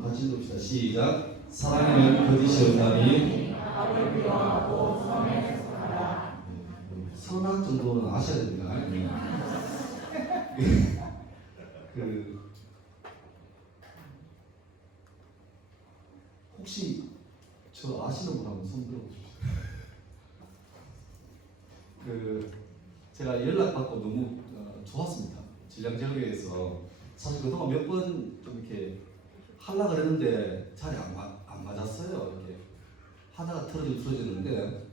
같이 읽읍시다. 시작. 사랑에는 거짓이 없나니 악을 미워하고 선에 속하라. 선악 정도는 아셔야 됩니다. 혹시 저 아시는 분 한번 손 들어보십시오. 제가 연락받고 너무 좋았습니다. 질량제로에서 사실 그동안 몇 번 좀 이렇게 하려고 그랬는데 자리 안 맞았어요. 이렇게 하다가 틀어지는데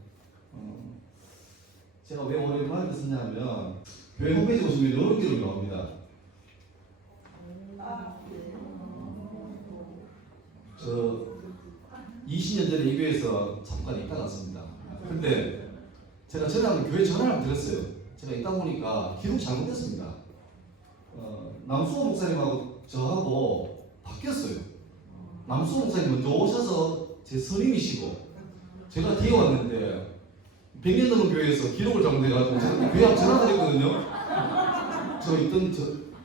제가 왜 오랜만에 듣냐면 교회 홈페이지 보시면 이런 기록이 나옵니다. 저 20년 전에 이 교회에서 잠깐 있다 갔습니다. 근데 제가 교회 전화를 한번 드렸어요. 제가 있다 보니까 기록 잘못됐습니다. 남수호 목사님하고 저하고 바뀌었어요. 남수호 목사님 먼저 오셔서 제 선임이시고 제가 뒤에 왔는데 100년 넘은 교회에서 기록을 잘못해가지고 제가 교회 앞 전화 드렸거든요.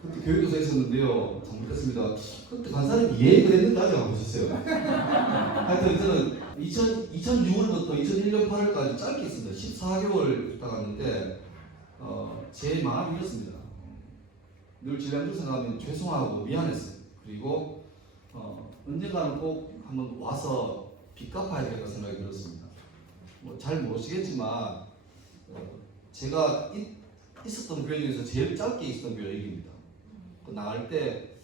그때 교육교사 있었는데요. 잘못됐습니다. 그때 간사님이 예 그랬는데 아직 안 보셨어요. 하여튼 저는 2006월부터 2001년 8월까지 짧게 있습니다. 14개월 있다 갔는데 제 마음이 이렇습니다. 늘 질량주 생각하면 죄송하고 미안했어요. 그리고 언젠가는 꼭 한번 와서 빚 갚아야 되겠다 생각이 들었습니다. 잘 모르시겠지만 제가 있었던 교회 중에서 제일 짧게 있었던 교회 여기입니다. 나갈 때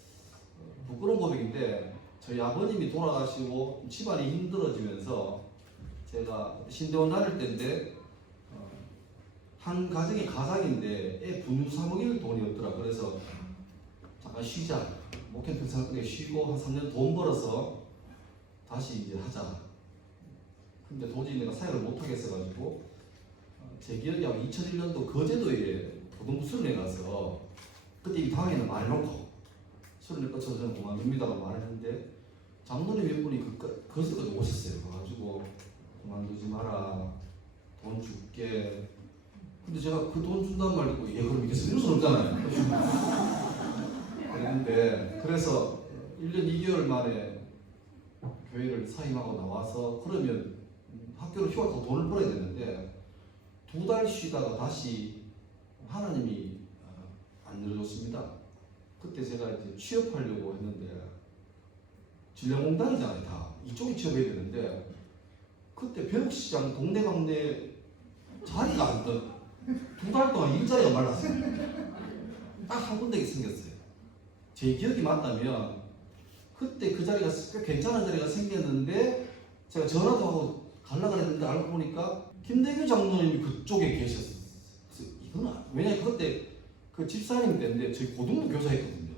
부끄러운 고백인데 저희 아버님이 돌아가시고 집안이 힘들어지면서 제가 신대원 다닐 때인데 한 가정이 가장인데 애 분유 사 먹일 돈이 없더라. 그래서 잠깐 쉬자. 목회 평생 끝에 쉬고 한 3년 돈 벌어서 다시 이제 하자. 근데 도저히 내가 사역을 못 하겠어가지고 제 기억이 아마 2001년도 거제도에 고등부 수련회 가서 그때 이 방에는 말해놓고 수련회 끝쳐서 저는 그만둡니다라고 말했는데 장로님 몇 분이 거기서까지 오셨어요. 가가지고 그만두지 마라. 돈 줄게. 근데 제가 그 돈 준다는 말 듣고 그럼 믿겠어 이럴 수는 없잖아요. 그랬는데 그래서 1년 2개월 만에 교회를 사임하고 나와서 그러면 학교를 휴학하고 돈을 벌어야 되는데 2달 쉬다가 다시 하나님이 안 열어줬습니다. 그때 제가 이제 취업하려고 했는데 진료공단이잖아요. 다 이쪽에 취업해야 되는데 그때 벼룩시장 동네방네 자리가 안 떠. 2달 동안 일자리가 말랐어요. 딱 한 군데 생겼어요. 제 기억이 맞다면 그때 그 자리가 꽤 괜찮은 자리가 생겼는데 제가 전화도 하고 가려고 했는데 알고 보니까 김대규 장로님이 그쪽에 계셨어요. 이건 왜냐면 그때 그 집사님 때인데 저희 고등부 교사했거든요.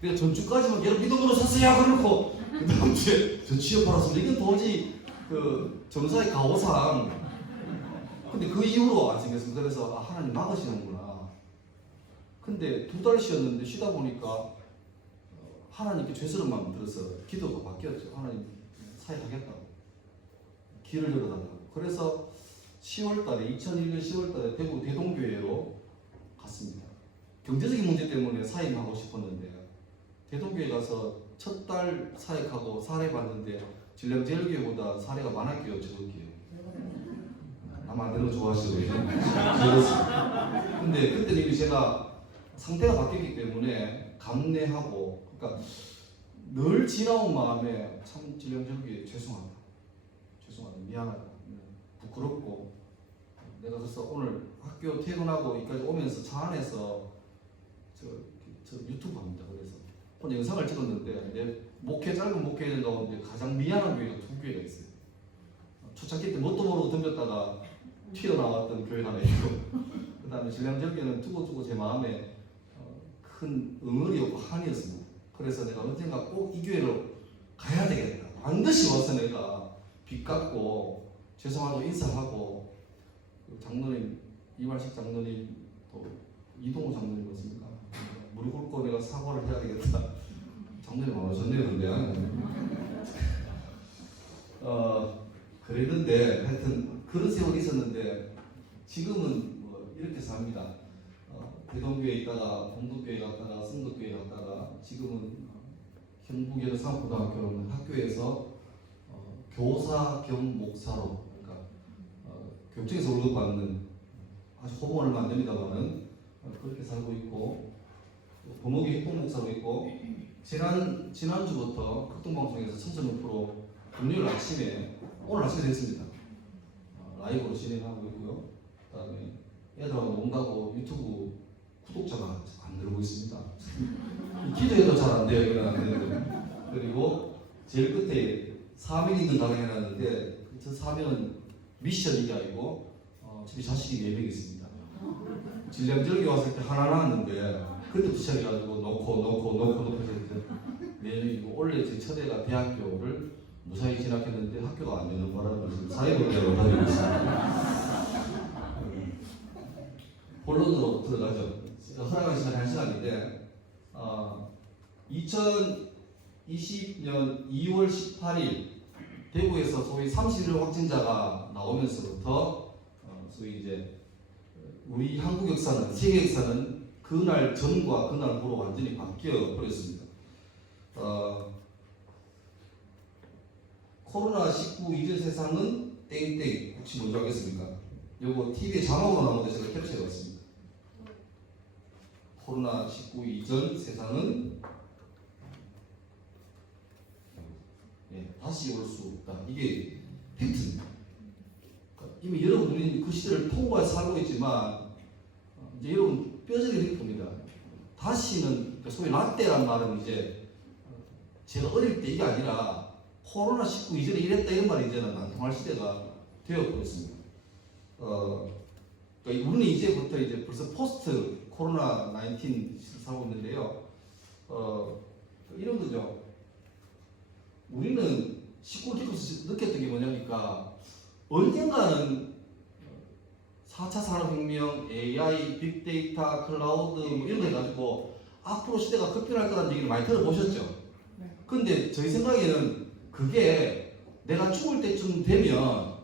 그래서 전주까지만 여러분 믿음으로 섰어야 그러고 그 다음 주에 저 취업하라서 이건 도저히 그 정사의 가오상. 근데 그 이후로 안 생겼습니다. 그래서 하나님 막으시는구나. 근데 2달 쉬었는데 쉬다 보니까 하나님께 죄스러운 마음 들어서 기도가 바뀌었죠. 하나님 사역하겠다고 길을 열어달라고. 그래서 10월달에 2001년 10월달에 대구 대동교회로 갔습니다. 경제적인 문제 때문에 사임하고 싶었는데 대동교회 가서 첫 달 사역하고 사례 봤는데 질량제일교회보다 사례가 많았고요. 적을게요. 아마 안 되는 거 좋아하시고 그렇습니다. 근데 그때 이미 제가 상태가 바뀌었기 때문에 감내하고 그러니까 늘 지나온 마음에 참 질량제일교회 죄송하다. 미안하다. 부끄럽고 내가 그래서 오늘 학교 퇴근하고 여기까지 오면서 차 안에서 저 유튜브 합니다. 그래서 오늘 영상을 찍었는데 내 짧은 목회들 가운데 가장 미안한 교회가 2교회가 있어요. 초창기 때 뭣도 모르고 덤볐다가 튀어나왔던 교회 하나 있고 그 다음에 질량제일교회는 두고 제 마음에 큰 응어리였고 한이었습니다. 그래서 내가 언젠가 꼭 이 교회로 가야 되겠다. 반드시 와서 내가 빚 갚고 죄송하다고 인사하고 장로님 이말식 장로님 또 이동호 장로님 맞습니까? 무릎 꿇고 내가 사과를 해야 되겠다. 장로님 안 오셨네요. 근데 그랬는데 하여튼 그런 세월이 있었는데 지금은 뭐 이렇게 삽니다. 대동교회에 있다가 동덕교회 갔다가 성덕교회 갔다가 지금은 경북여자상고등학교는 학교에서 교사 겸 목사로, 그러니까 교육청에서 월급받는 아주 호봉 얼마 안 됩니다만은 그렇게 살고 있고, 본업이 핵봉 목사로 있고, 지난주부터 극동방송에서 천천히% 금요일 아침에, 오늘 아침에 됐습니다. 라이브로 진행하고 있고요. 그다음에 애들하고 논다고 유튜브 구독자가 안 늘고 있습니다. 기도해도 잘 안 돼요. 이건 안 되는데. 그리고 제일 끝에 사명이든 가게 해놨는데 저 사명은 미션이 아니고 집에 자식이 4명 있습니다. 질량절기 왔을 때 하나 나왔는데 그때부터 시작해가지고 놓고 해서 4명이고, 원래 제 첫애가 대학교를 무사히 진학했는데 학교가 안 되는 바람에 지금 사회복지로 다니고 있습니다. 본론으로 들어가죠. 허락한 시간 1시간인데 2020년 2월 18일 대구에서 소위 31일 확진자가 나오면서부터 소위 이제 우리 한국 역사는, 세계 역사는 그날 전과 그날 후로 완전히 바뀌어 버렸습니다. 코로나19 이전 세상은 땡땡, 혹시 뭔지 알겠습니까? 요거 TV에 자막으로 나오는데 제가 캡처해봤습니다. 코로나19 이전 세상은 다시 올 수 없다. 이게 팩트입니다. 이미 여러분들이 그 시대를 통과해서 살고 있지만 이제 여러분 뼈저리게 느낄 겁니다. 다시는, 소위 라떼란 말은 이제 제가 어릴 때 이게 아니라 코로나19 이전에 이랬다 이런 말이 이제는 안 통할 시대가 되어버렸습니다. 그러니까 우리는 이제부터 이제 벌써 포스트 코로나 19 살고 있는데요. 이런 거죠. 우리는 19를 겪어서 느꼈던 게 뭐냐니까, 언젠가는 4차 산업혁명, AI, 빅데이터, 클라우드 뭐 이런 거 해가지고 앞으로 시대가 급변할 거라는 얘기를 많이 들어보셨죠? 근데 저희 생각에는 그게 내가 죽을 때쯤 되면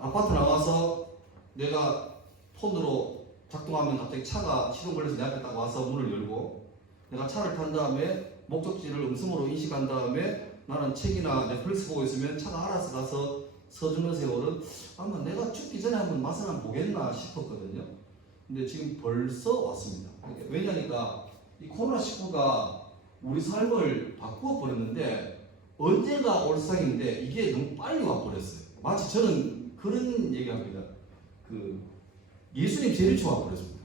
아파트 나와서 내가 폰으로 작동하면 갑자기 차가 시동 걸려서 내 앞에 딱 와서 문을 열고, 내가 차를 탄 다음에 목적지를 음성으로 인식한 다음에 나는 책이나 넷플릭스 보고 있으면 차가 알아서 가서 서주는 세월은 아마 내가 죽기 전에 한번 맛을 한번 보겠나 싶었거든요. 근데 지금 벌써 왔습니다. 왜냐니까 이 코로나19가 우리 삶을 바꾸어 버렸는데 언젠가 올 상인데 이게 너무 빨리 와버렸어요. 마치 저는 그런 얘기합니다. 예수님 재림치 와버렸습니다.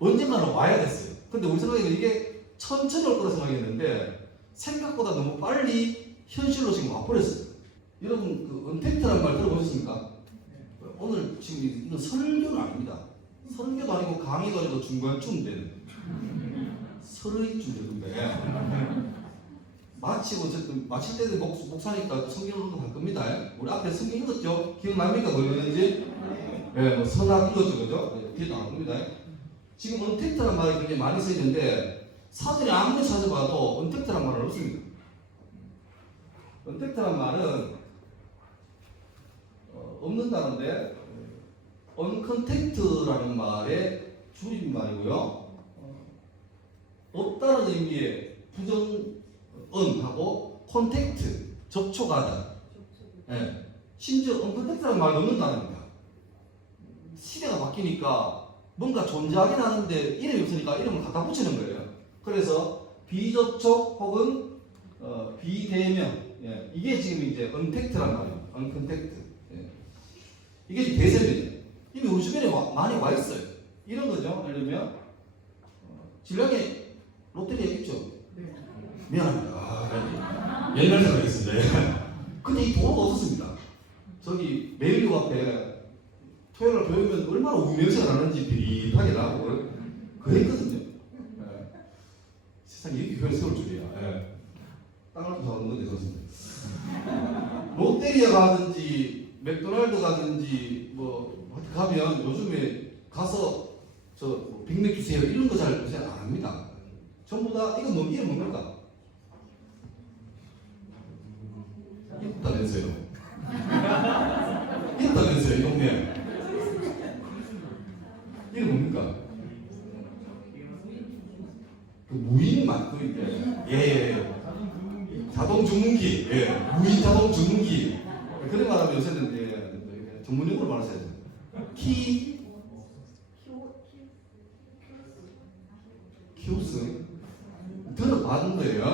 언젠가는 와야 됐어요. 근데 우리 생각에는 이게 천천히 올 거라 생각했는데 생각보다 너무 빨리 현실로 지금 와버렸어요. 여러분 언택트라는 말 들어보셨습니까? 오늘 지금 이건 설교는 아닙니다. 설교도 아니고 강의도 아니고 중간쯤 되는 서르이쯤 되는데 마치고 마칠 때는 목사니까 성경 읽어갈 겁니다. 우리 앞에 성경 읽었죠? 기억납니까? 뭐였는지? 네, 뭐 선악 읽었죠, 그죠? 기억 안 겁니다. 지금 언택트라는 말이 굉장히 많이 쓰이는데 사전에 아무리 찾아봐도 언택트라는 말은 없습니다. 언택트라는 말은 없는다는데 언컨택트라는 말의 줄임말이고요. 없다는 의미의 부정언하고 컨택트, 접촉하다. 네. 심지어 언컨택트라는 말도 없는다는 겁니다. 시대가 바뀌니까 뭔가 존재하긴 하는데 이름이 없으니까 이름을 갖다 붙이는 거예요. 그래서 비접촉 혹은 비대면, 이게 지금 이제 언택트란 말이에요. 언컨택트. 이게 지금 대세입니다. 이미 우리 주변에 많이 와 있어요. 이런 거죠. 예를 들면 진량에 롯데리아 있죠? 네. 미안합니다. 옛날 생각했습니다. 근데 이 도로가 없었습니다. 저기 메일류 앞에 토요일날 배우면 얼마나 우명세가 나는지 비릿하게 나고 그랬거든요. 세상에 이렇게 교회 세울 줄이야. 땅을 좀 잡는 건데 좋습니다. 롯데리아 가든지 맥도날드 가든지 뭐 가면 요즘에 가서 저 빅맥 주세요 이런 거 잘 안 합니다. 전부 다 이거 뭐 이게 뭡니까? 있다면서요. 있다면서요 이 동네. 이게 뭡니까? 그 무인만 그 이제 자동 주문기, 무인 자동 주문기. 그래 말하면 요새는 이제 전문용어로 말하셔야 돼요. 키오스크 들어봤는 거예요.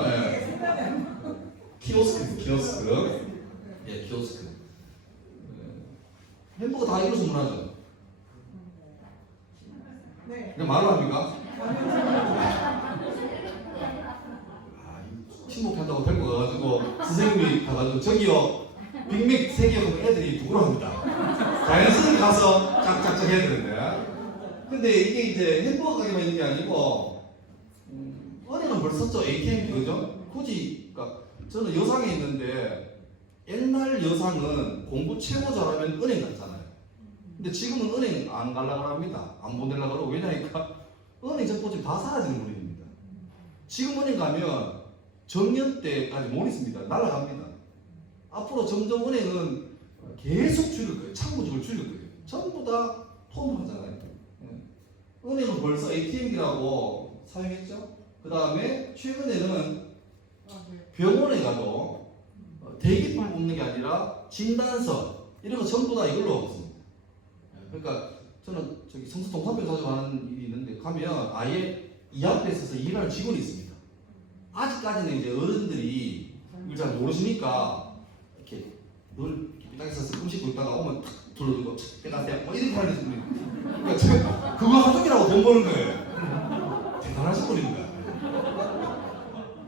키오스크. 예, 키오스크. 햄버거 다 이거 주문하죠. 네. 그냥 말로 합니까? 친목한다고 데리고 가가지고 선생님이 가가지고 저기요 빅맥 3개 먹으면 애들이 부끄러워합니다. 자연스럽게 가서 짝짝짝 해야 되는데 근데 이게 이제 햄버거 가게만 있는 게 아니고 은행은 벌써 저 ATM 그죠? 굳이 그러니까 저는 여상에 있는데 옛날 여상은 공부 최고 잘하면 은행 갔잖아요. 근데 지금은 은행 안 가려고 합니다. 안 보내려고 하고 왜냐니까 은행 정보집 다 사라지는 분위기입니다. 지금 은행 가면 정년 때까지 못 있습니다. 날아갑니다. 앞으로 점점 은행은 계속 줄일 거예요. 창구직을 줄일 거예요. 전부 다 폰으로 하잖아요. 은행은 벌써 ATM기라고 사용했죠. 그 다음에 최근에는 병원에 가도 대기판 뽑는 게 아니라 진단서 이런 거 전부 다 이걸로 하고 있습니다. 그러니까 저는 저기 성수 동산병 자주 가는 일이 있는데 가면 아예 이 앞에 있어서 일하는 직원이 있습니다. 아직까지는 이제 어른들이 이걸 잘 모르시니까 이렇게 늘 땅에서 끔 씻고 있다가 오면 탁 둘러주고 빼가세요 뭐 이렇게 하는 분이 그러니까 제가 그거 하동이라고 돈 버는 거예요. 대단하신 분입니다.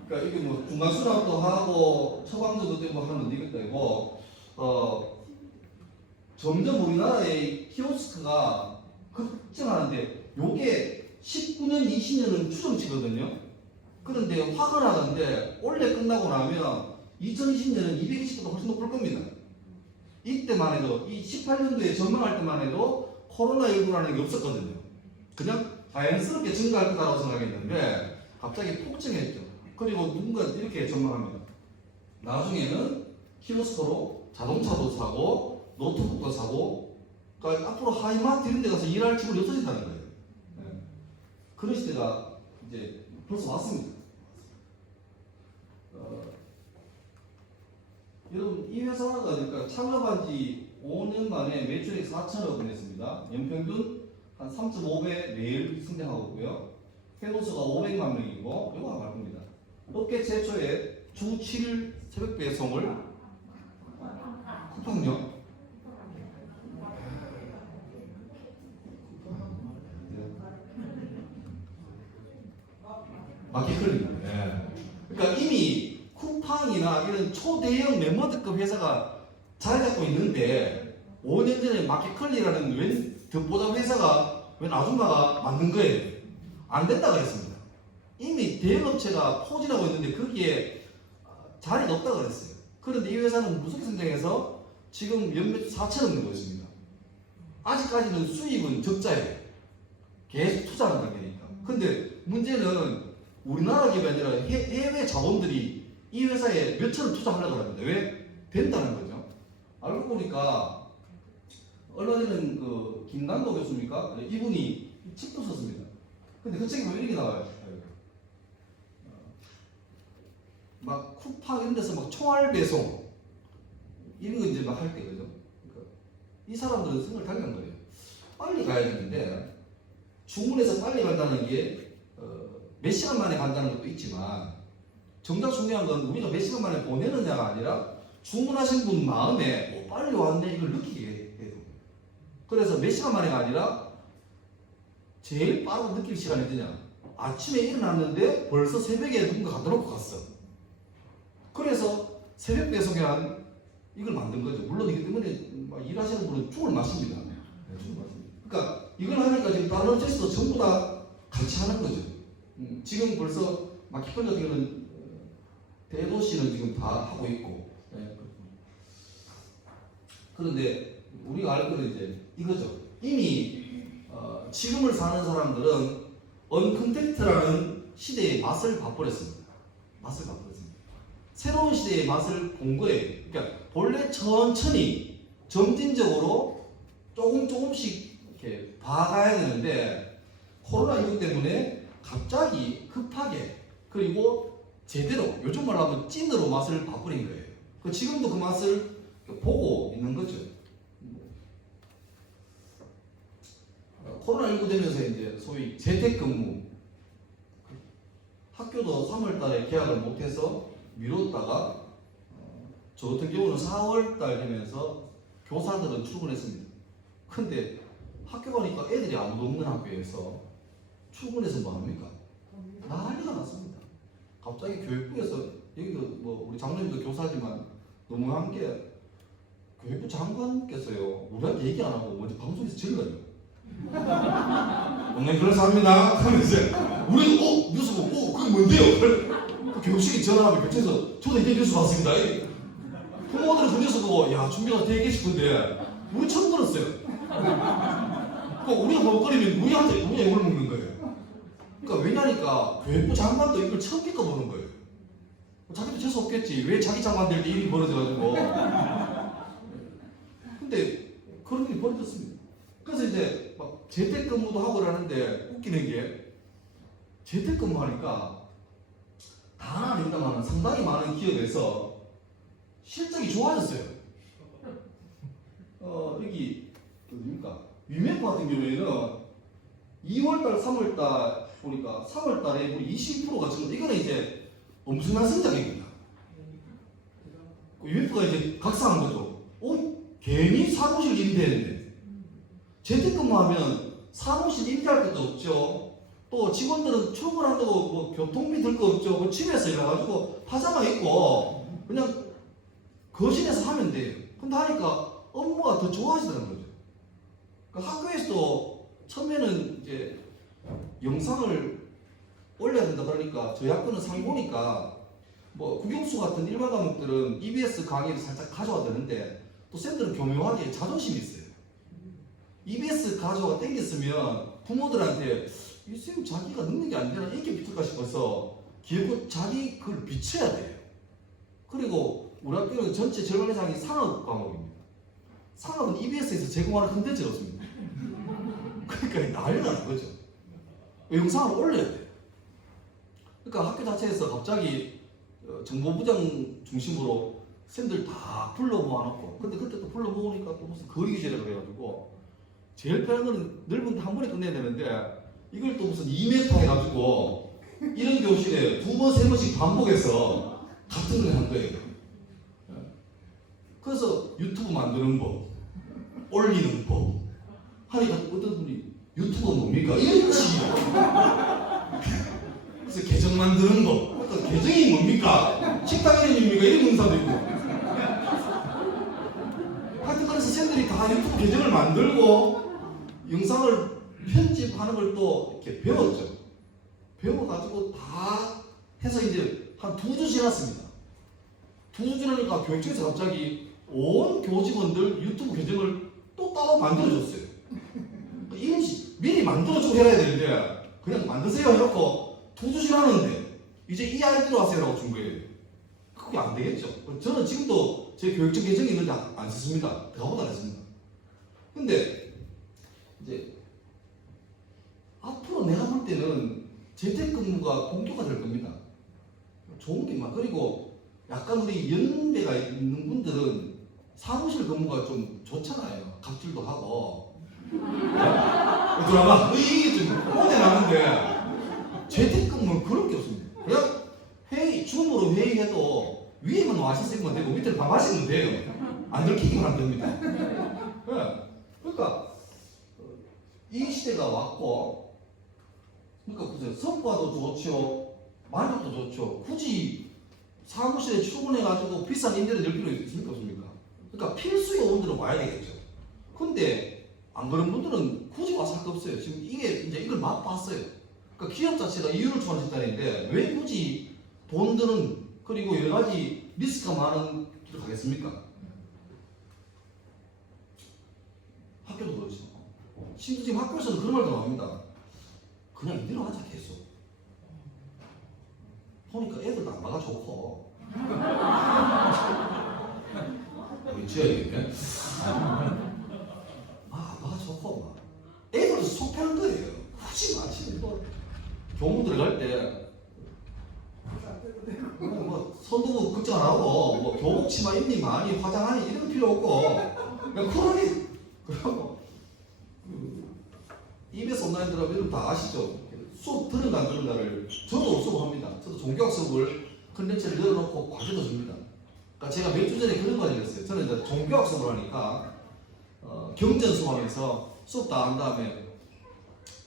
그러니까 이게 뭐 중간 수납도 하고 처방전도 되고 하는 이것도 되고 점점 우리나라의 키오스크가 급증하는데 요게 19년, 20년은 추정치거든요. 그런데 화가 나는데 올해 끝나고 나면 2020년은 220보다 훨씬 높을 겁니다. 이때만 해도 이 18년도에 전망할 때만 해도 코로나19라는 게 없었거든요. 그냥 자연스럽게 증가할 거라고 생각했는데 갑자기 폭증했죠. 그리고 누군가 이렇게 전망합니다. 나중에는 키오스크로 자동차도 사고 노트북도 사고 그러니까 앞으로 하이마트 이런 데 가서 일할 직원이 없어진다는 거예요. 그런 시대가 이제 벌써 왔습니다. 여러분 이 회사가 그러니까 창업한 지 5년 만에 매출이 4천억 원 했습니다. 연평균 한 3.5배 매일 성장하고 있고요. 회원수가 500만 명이고 이거 말 겁니다. 업계 최초의 주 7일 새벽 배송을 쿠팡요. 마켓클릭. 그러니까 이미 쿠팡이나 이런 초대형 멤버드급 회사가 자리 잡고 있는데 5년 전에 마켓컬리라는 웬 득보잡 회사가 웬 아줌마가 만든 거예요. 안 된다고 했습니다. 이미 대형업체가 포진하고 있는데 거기에 자리가 없다고 그랬어요. 그런데 이 회사는 무섭게 성장해서 지금 연매출 4천억 넘고 있습니다. 아직까지는 수입은 적자예요. 계속 투자하는 단계니까. 근데 문제는 우리나라 기업이 아니라 해외 자본들이 이 회사에 몇천을 투자하려고 합니다. 왜? 된다는 거죠. 알고 보니까 얼마 전에는 그 김남도 교수입니까? 이분이 책도 썼습니다. 근데 그 책이 왜 이렇게 나와요? 막 쿠팡 이런 데서 막 총알 배송 이런 거 이제 막 할 때 그죠? 그러니까 이 사람들은 생각을 달리 한 거예요. 빨리 가야 되는데 주문해서 빨리 간다는 게 몇 시간 만에 간다는 것도 있지만 정작 중요한 건 우리가 몇 시간 만에 보내느냐가 아니라 주문하신 분 마음에 빨리 왔네 이걸 느끼게 해야 돼요. 그래서 몇 시간 만에가 아니라 제일 빠르게 느낄 시간이 되냐? 아침에 일어났는데 벌써 새벽에 누군가 갖다 놓고 갔어. 그래서 새벽 배송이란 이걸 만든 거죠. 물론 이기 때문에 일하시는 분은 죽을 맛입니다. 그러니까 이걸 하니까 지금 다른 업체에서도 전부 다 같이 하는 거죠. 지금 벌써 마켓컬리 같은 경우는 대도시는 지금 다 하고 있고. 그런데 우리가 알 거는 이제 이거죠. 이미 지금을 사는 사람들은 언컨택트라는 시대의 맛을 봐버렸습니다. 새로운 시대의 맛을 본 거예요. 그러니까 본래 천천히 점진적으로 조금씩 이렇게 봐가야 되는데 코로나19 때문에 갑자기 급하게 그리고 제대로 요즘 말로 하면 찐으로 맛을 바꾸는 거예요. 지금도 그 맛을 보고 있는 거죠. 코로나19 되면서 이제 소위 재택근무, 학교도 3월달에 개학을 못해서 미뤘다가 저 같은 경우는 4월달 되면서 교사들은 출근했습니다. 근데 학교 가니까 애들이 아무도 없는 학교에서 출근해서 뭐 합니까? 난리가 났습니다. 갑자기 교육부에서 여기도 뭐 우리 장로님도 교사지만 너무한 게 교육부 장관께서요 우리한테 얘기 안 하고 먼저 방송에서 질러요. 오늘 그런 사람입니다 하면서 우리도 뉴스 보고 그게 뭔데요? 그 교육실이 전화하면 교체해서 저도 이제 뉴스 봤습니다. 부모들은 그 뉴스 보고 야 준비가 되게 싶은데 우리 처음 들었어요. 우리가 먹거리면 우리한테 욕을 먹는 거예요. 그러니까 왜냐니까 교육부 장관도 이걸 처음 겪어보는 거예요. 자기도 재수 없겠지. 왜 자기 장관들 일이 벌어져가지고. 근데 그런 일이 벌어졌습니다. 그래서 이제 막 재택근무도 하고 그러는데 웃기는 게 재택근무하니까 다 아닙니다만 상당히 많은 기업에서 실적이 좋아졌어요. 여기 어디입니까? 위메프 같은 경우에는 2월달, 3월달 보니까 3월달에 우리 20%가 지금 이거는 이제 엄청난 성장입니다. 위메프가 이제 각성한 거죠. 괜히 사무실 일이 되는데 재택근무하면 사무실 임대할 것도 없죠. 또 직원들은 출근한다고 뭐 교통비 들 거 없죠. 뭐 집에서 일해가지고 파자마 입고 그냥 거실에서 하면 돼요. 근데 하니까 업무가 더 좋아지다는 거죠. 그러니까 학교에서도 처음에는 이제 영상을 올려야 된다 그러니까 저희 학교는 상고니까 뭐 국영수 같은 일반 과목들은 EBS 강의를 살짝 가져와야 되는데 또 쌤들은 교묘하게 자존심이 있어요. EBS 가져와 땡겼으면 부모들한테 이 쌤 자기가 능력이 안 되나 이렇게 비틀까 싶어서 기획부 자기 그걸 비춰야 돼요. 그리고 우리 학교는 전체 절반 이상이 상업 과목입니다. 상업은 EBS에서 제공하는 컨텐츠가 없습니다. 그러니까 난리가 나는 거죠. 영상을 올려야 돼요. 그러니까 학교 자체에서 갑자기 정보부장 중심으로 쌤들 다 불러 모아놓고 근데 그때 또 불러 모으니까 또 무슨 거리규제라 그래가지고 제일 편한 거는 넓은 데 한 번에 끝내야 되는데 이걸 또 무슨 2m 해가지고 이런 교실에 2번, 3번씩 반복해서 같은 걸 한 거예요. 그래서 유튜브 만드는 법, 올리는 법 하니까 어떤 분이 유튜브가 뭡니까? 이렇지. 그래서 계정 만드는 법. 그러니까 계정이 뭡니까? 식당 이름입니까? 이런 문사도 있고. 하여튼 그래서 쌤들이 다 유튜브 계정을 만들고 영상을 편집하는 걸 또 이렇게 배웠죠. 배워가지고 다 해서 이제 한 2주 지났습니다. 2주 지나니까 교육청에서 갑자기 온 교직원들 유튜브 계정을 또 따로 만들어줬어요. 이런 미리 만들어주고 해야 되는데 그냥 만드세요 해놓고 2주 지났는데 이제 이 아이디로 하세요라고 준 거예요. 그게 안 되겠죠. 저는 지금도 제 교육청 계정이 있는데 안 썼습니다. 대화보다 안 했습니다. 근데 이제 앞으로 내가 볼 때는 재택근무가 본격화 될 겁니다. 좋은 게 막 그리고 약간 우리 연배가 있는 분들은 사무실 근무가 좀 좋잖아요. 갑질도 하고 드라마 이게 좀 꼰대 나는데 재택근무는 그런 게 없습니다. 그냥 회의 줌으로 회의해도 위에만 와있으면 되고 밑에는 밥 마시면 돼요. 안 들키기만 하면 됩니다. 그러니까 이 시대가 왔고 그러니까 보세요. 성과도 좋죠. 만족도 좋죠. 굳이 사무실에 출근해가지고 비싼 임대료 낼 필요 있습니까? 없습니까? 그러니까 필수 요원들은 와야 되겠죠. 근데 안 그런 분들은 굳이 와서 할 거 없어요. 지금 이게 이제 이걸 맛봤어요. 그러니까 기업 자체가 이윤을 추구하겠다는데 왜 굳이 돈 드는 그리고 여러 가지 리스크가 많은 길을 가겠습니까? 학교도 그렇죠. 심지어 지금 학교에서는 그런 말도 나옵니다. 그냥 이대로 하자 계속. 보니까 애들도 안 봐가 좋고. 지어야겠네. 안 봐가 좋고 막. 애들도 속 편한 거예요. 굳이 마치면 뭐 교무 들어갈 때 뭐 선도부 걱정 안 하고 뭐 교복 치마 입니 많이 화장하니 이런 거 필요 없고 그냥 그러니 그러고 EBS 온라인 들어가면 여러분 다 아시죠? 수업 들은가 안 들은가를 저도 수업합니다. 저도 종교학 수업을 컨텐츠를 열어놓고 과제도 줍니다. 그러니까 제가 몇 주 전에 그런 과제를 했어요. 저는 이제 종교학 수업을 하니까 경전 수업하면서 수업 다 한 다음에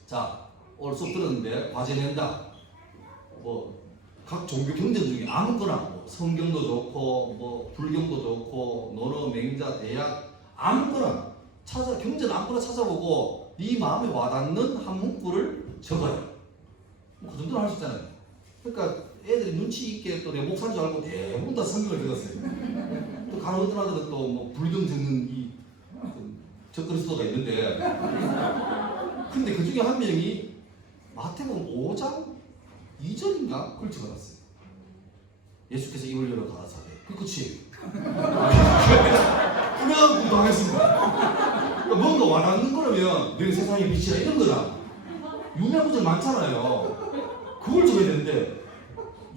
자 오늘 수업 들었는데 과제 낸다. 뭐 각 종교 경전 중에 아무거나 뭐 성경도 좋고 뭐 불경도 좋고 논어 맹자 대학 아무거나 찾아 경전 아무거나 찾아보고 네 마음에 와닿는 한 문구를 적어요. 뭐 그 정도는 할 수 있잖아요. 그러니까 애들이 눈치 있게 또 내 목사인 줄 알고 대부분 다 성경을 적었어요. 또 간혹 어떤 아들은 또 뭐 불경 적는 이 적그리스도가 있는데 근데 그 중에 한 명이 마태복음 5장 2절인가 그걸 적어놨어요. 예수께서 입을 열어 가라사대. 그치? 그냥 당했습니다. 그러니까 뭔가 와닿는 거라면 내 세상의 빛이라 이런 거나 유명한 구절 많잖아요. 그걸 적어야 되는데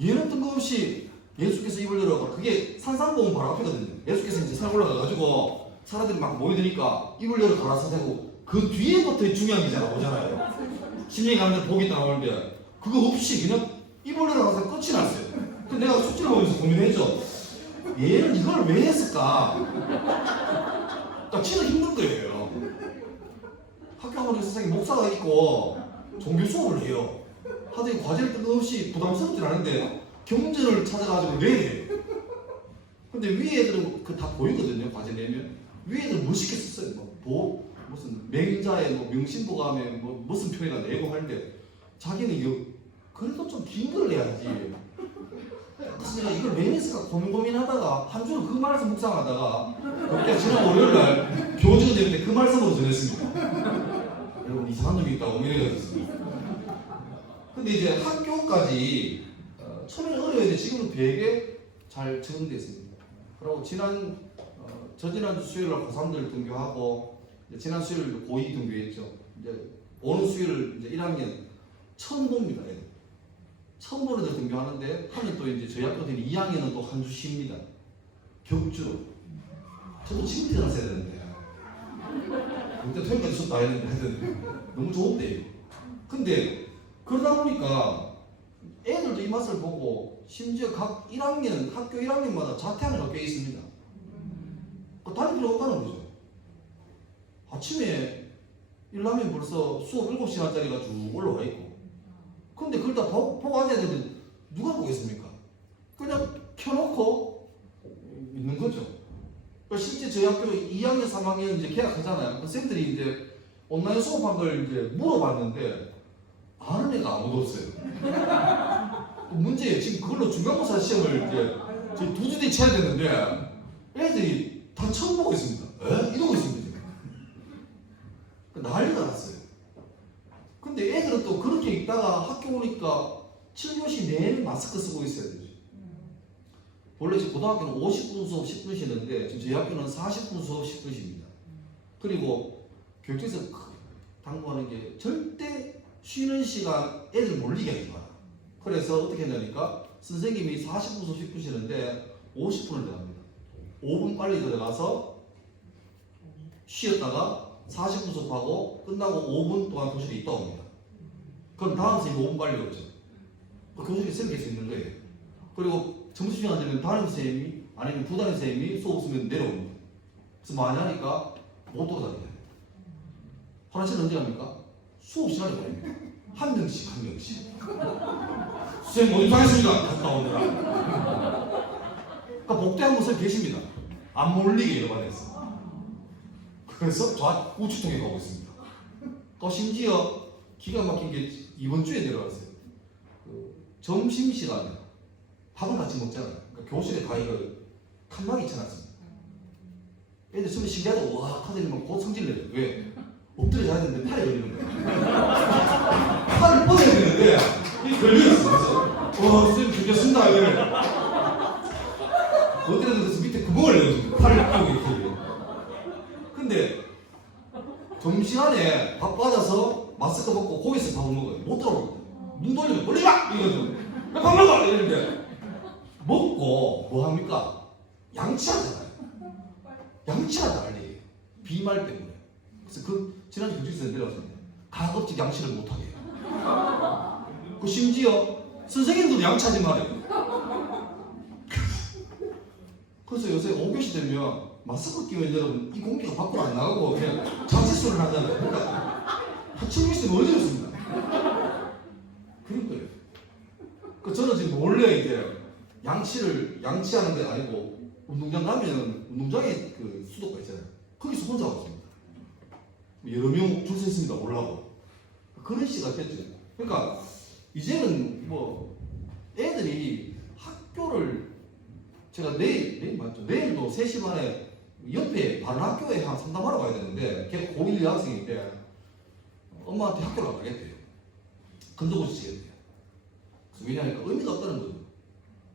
얘는 뜬금없이 예수께서 입을 열어 그게 산상보험 바로 앞이거든요. 예수께서 이제 산 올라가가지고 사람들이 막 모여드니까 입을 열어 가라사대고 그 뒤에부터 중요한 게 나오잖아요. 심령이 가는데 복이 나오는데 그거 없이 그냥 입을 열어 가서 끝이 났어요. 근데 내가 숙제를 보면서 고민했죠. 얘는 이걸 왜 했을까? 그러니까 진짜 힘든 거예요. 학교 가면 세상에 목사가 있고 종교 수업을 해요. 하더니 과제를 뜬금없이 부담스럽진 않은데 경전을 찾아가지고 내야 근데 위에 애들은 그 다 보이거든요. 과제 내면 위에 애들은 멋있게 썼어요. 뭐 무슨 맹자의 뭐 명심보감에 뭐 무슨 표현이나 내고 하는데 자기는 이거 그래도 좀 긴 걸 내야지. 그래서 내가 이걸 왜 냈을까 고민하다가 한 주는 그 말씀 묵상하다가 그때 지난 월요일날 교직원 대회 때 그 말씀으로 전했습니다. 여러분 이상한 놈이 있다고 고민해가지고 근데 이제 학교까지 처음에는 어려웠는데 지금은 되게 잘 적응되어 있습니다. 그리고 저지난주 수요일날 고3들 등교하고 지난 수요일 고2 등교했죠. 이제 오는 수요일 이제 1학년 처음 봅니다. 처음 보는 애들 등교하는데 하면 또 이제 저희 학교 때 2학년은 또 한 주 쉽니다. 격주로. 저도 지금 태어났어야 되는데 그때 토요일까지 수업 다 했는데 너무 좋은데 근데 그러다 보니까 애들도 이 맛을 보고 심지어 각 1학년 학교 1학년마다 자퇴하는 학교에 있습니다. 다닐 필요 없다는 거죠. 아침에 일하면 벌써 수업 7시간짜리가 쭉 올라와 있고 근데 그걸 다 보고 앉아야 되는데 누가 보겠습니까? 그냥 켜놓고 있는 거죠. 실제 저희 학교 2학년, 3학년 이제 개학하잖아요. 쌤들이 이제 온라인 수업한 걸 이제 물어봤는데 아는 애가 아무도 없어요. 문제예요. 지금 그걸로 중간고사 시험을 이제 저희 2주 뒤에 쳐야 되는데 애들이 다 처음 보고 있습니다. 이러고 있습니다. 난리가 났어요. 근데 애들은 또 그렇게 있다가 학교 오니까 7교시 내내 마스크 쓰고 있어야 되죠. 원래 지금 고등학교는 50분 수업 10분 쉬는데 지금 저희 학교는 40분 수업 10분 쉽니다. 그리고 교육청에서 당부하는 게 절대 쉬는 시간 애들 몰리게 하지 마라. 그래서 어떻게 했냐니까 선생님이 40분 수업 10분 쉬는데 50분을 들어갑니다. 5분 빨리 들어가서 쉬었다가 40분 수업하고 끝나고 5분 동안 교실에 있다 옵니다. 그럼 다음 선생님이 5분 빨리 오죠. 교실에 쌤 수 있는 거예요. 그리고 점심시간 되면 담임 선생님이 아니면 부담임 선생님이 수업 없으면 내려옵니다. 그래서 많이 하니까 못 돌아다닙니다. 화장실 언제 갑니까? 수업 시간에 보냅니다. 한 명씩. 선생님 모집 하겠습니다. 갔다 오느라. 그러니까 복대한 분들 계십니다. 안 몰리게 이런 반에서. 그래서 저 우체통에 가고 있습니다. 또 심지어 기가 막힌 게 이번 주에 내려왔어요. 점심시간에 밥을 같이 먹잖아요. 그러니까 교실에 가 이걸 칸막이 쳐놨습니다. 애들 처음에 신기하다고 와 카드를 막 곧 성질 내요. 왜? 엎드려 자야 되는데 팔에 걸리는 거예요. 팔을 뻗어야 되는데 이게 걸려있어. 그래서 선생님 죽겠습니다. 이걸 엎드려서 밑에 구멍을 내거든요. 팔을 끼고 이렇게. 근데 점심시간에 밥 받아서 마스크 벗고 거기서 밥을 먹어요. 못 들어오거든요. 눈 돌리면 돌리마! 이거든. 밥 먹어! 이러는데 먹고 뭐 합니까? 양치하잖아요. 양치하자 빨리. 비말 때문에. 그래서 지난주 교직선에 내려왔습니다. 가급적 양치를 못하게 해요. 그 심지어 선생님들도 양치하지 말아요. 그래서 요새 5교시 되면 마스크 끼면 여러분 이 공기가 밖으로 안 나가고 그냥 자체수를 하잖아요. 그러니까 하층 시스템이 어지럽습니다. 그런 거예요. 그 저는 지금 원래 이제 양치하는 게 아니고 운동장 가면 운동장에 그 수도가 있잖아요. 거기서 혼자 왔습니다. 여러 명 줄 서 있습니다. 올라고. 그런 시가 됐죠. 그러니까 이제는 뭐 애들이 학교를 제가 내일 맞죠? 내일도 3시 반에 옆에 다른 학교에 한 상담하러 가야 되는데 걔 고1 여학생인데 엄마한테 학교를 안 가겠대요. 건너고 시겠대요. 왜냐하면 의미가 없다는 거죠.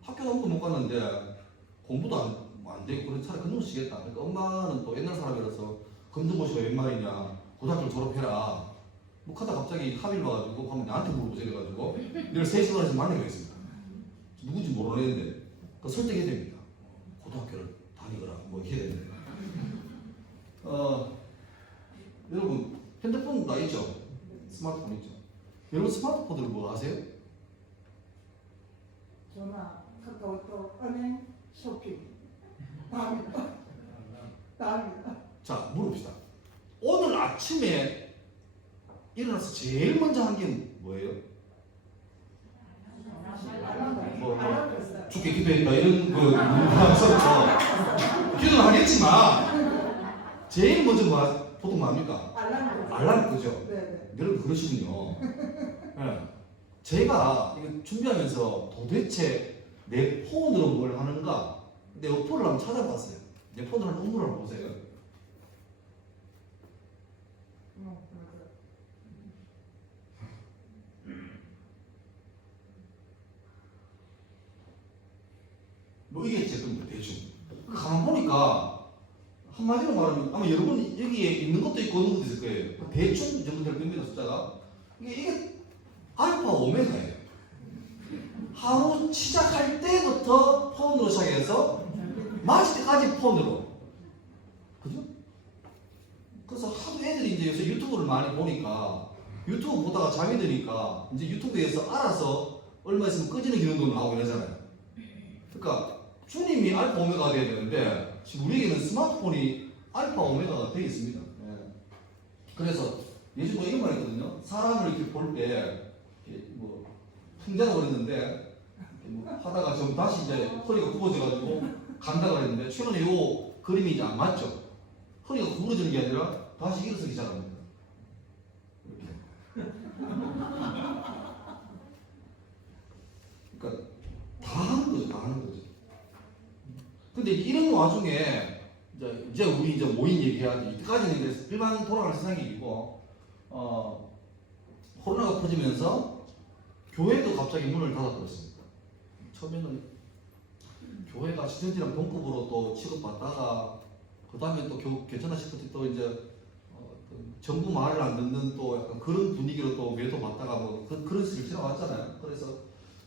학교도 한 번도 못 갔는데 공부도 안 되고 그런 차라리 건너고 시겠다. 그러니까 엄마는 또 옛날 사람이라서 건너고시가 웬 말이냐. 고등학교를 졸업해라. 뭐 하다 갑자기 합의를 봐가지고 하면 나한테 물어보자 이래가지고 내일 3시 반에서 만나기로 했습니다. 누군지 모르겠는데 그 설득해야 됩니다. 고등학교를 다니거라 뭐 해야 되는데 여러분 핸드폰 다 있죠? 스마트폰 있죠? 여러분 스마트폰으로 뭐 아세요? 전화, 카카오톡, 은행, 쇼핑. 다음이다. 자 물어봅시다. 오늘 아침에 일어나서 제일 먼저 한 게 뭐예요? 뭐 죽게 기도했다 이런 거 기도는 하겠지만 제일 먼저 보통 뭐 합니까? 알람 끄죠? 네. 여러분 그러시군요. 네. 제가 이거 준비하면서 도대체 내 폰으로 뭘 하는가 내 어플을 한번 찾아봤어요. 내 폰으로 하는 업무를 한번 보세요. 뭐 이게 제 겁니다. 대충 가만 보니까 한마디로 말하면 아마 여러분 여기에 있는 것도 있고 없는 것도 있을 거예요. 대충 정도 될 겁니다. 숫자가 이게 알파 오메가예요. 하루 시작할 때부터 폰으로 시작해서 마칠 때까지 폰으로. 그죠? 그래서 하도 애들이 이제 요새 유튜브를 많이 보니까 유튜브 보다가 잠이 드니까 이제 유튜브에서 알아서 얼마 있으면 꺼지는 기능도 나오고 이러잖아요. 그러니까 주님이 알파 오메가가 돼야 되는데 지금 우리에게는 스마트폰이 알파 오메가가 되어 있습니다. 예. 그래서 예전에 뭐 이런 말 있거든요. 사람을 이렇게 볼 때 뭐 풍자가 그랬는데 뭐 하다가 좀 다시 이제 허리가 굽어져가지고 간다고 그랬는데 최근에 요 그림이 이제 안 맞죠. 허리가 구부러지는 게 아니라 다시 일어서기 시작합니다. 이렇게. 그러니까 다 하는 거죠. 다 하는 거죠. 근데 이런 와중에 이제 우리 이제 모인 얘기해야지. 이때까지는 이제 일반 돌아가는 세상이고 코로나가 퍼지면서 교회도 갑자기 문을 닫아버렸습니다. 처음에는 교회가 시전지랑 동급으로 또 취급받다가 그 다음에 또 괜찮아 싶을 때 또 이제 정부 말을 안 듣는 또 약간 그런 분위기로 또 매도받다가 뭐 그런 식으로 지나왔잖아요. 그래서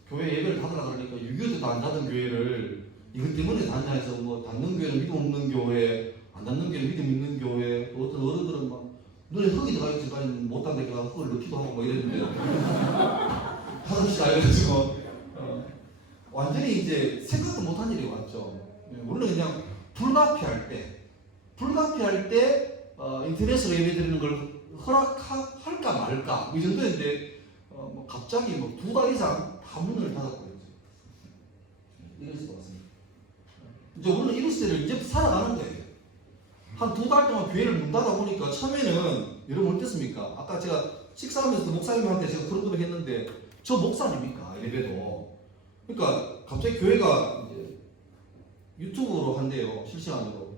교회 예배를 닫으라 그러니까 6.25 때도 안 닫은 교회를 이것 때문에 닫냐 해서 뭐 닫는 교회는 믿음 없는 교회, 안 닫는 교회는 믿음 있는 교회, 또 어떤 어른들은 막 눈에 흙이 들어가 있지만 못 닫는 데가 흙을 넣기도 하고 뭐 이랬는데 하나씩 알려가지고 완전히 이제 생각도 못한 일이 왔죠. 우리는 그냥 불가피할 때 인터넷으로 예배드리는 걸 허락할까 말까 이 정도인데 뭐 갑자기 뭐 2달 이상 다 문을 닫아버렸죠. 이럴 수가 없습니다. 이제 우리는 이런 시대를 이제 살아가는 거예요. 한 2달 동안 교회를 문 닫아 보니까 처음에는 여러분 어땠습니까? 아까 제가 식사하면서 목사님한테 제가 그런 거 했는데 저 목사님입니까? 예배도. 그러니까 갑자기 교회가 이제 유튜브로 한대요. 실시간으로.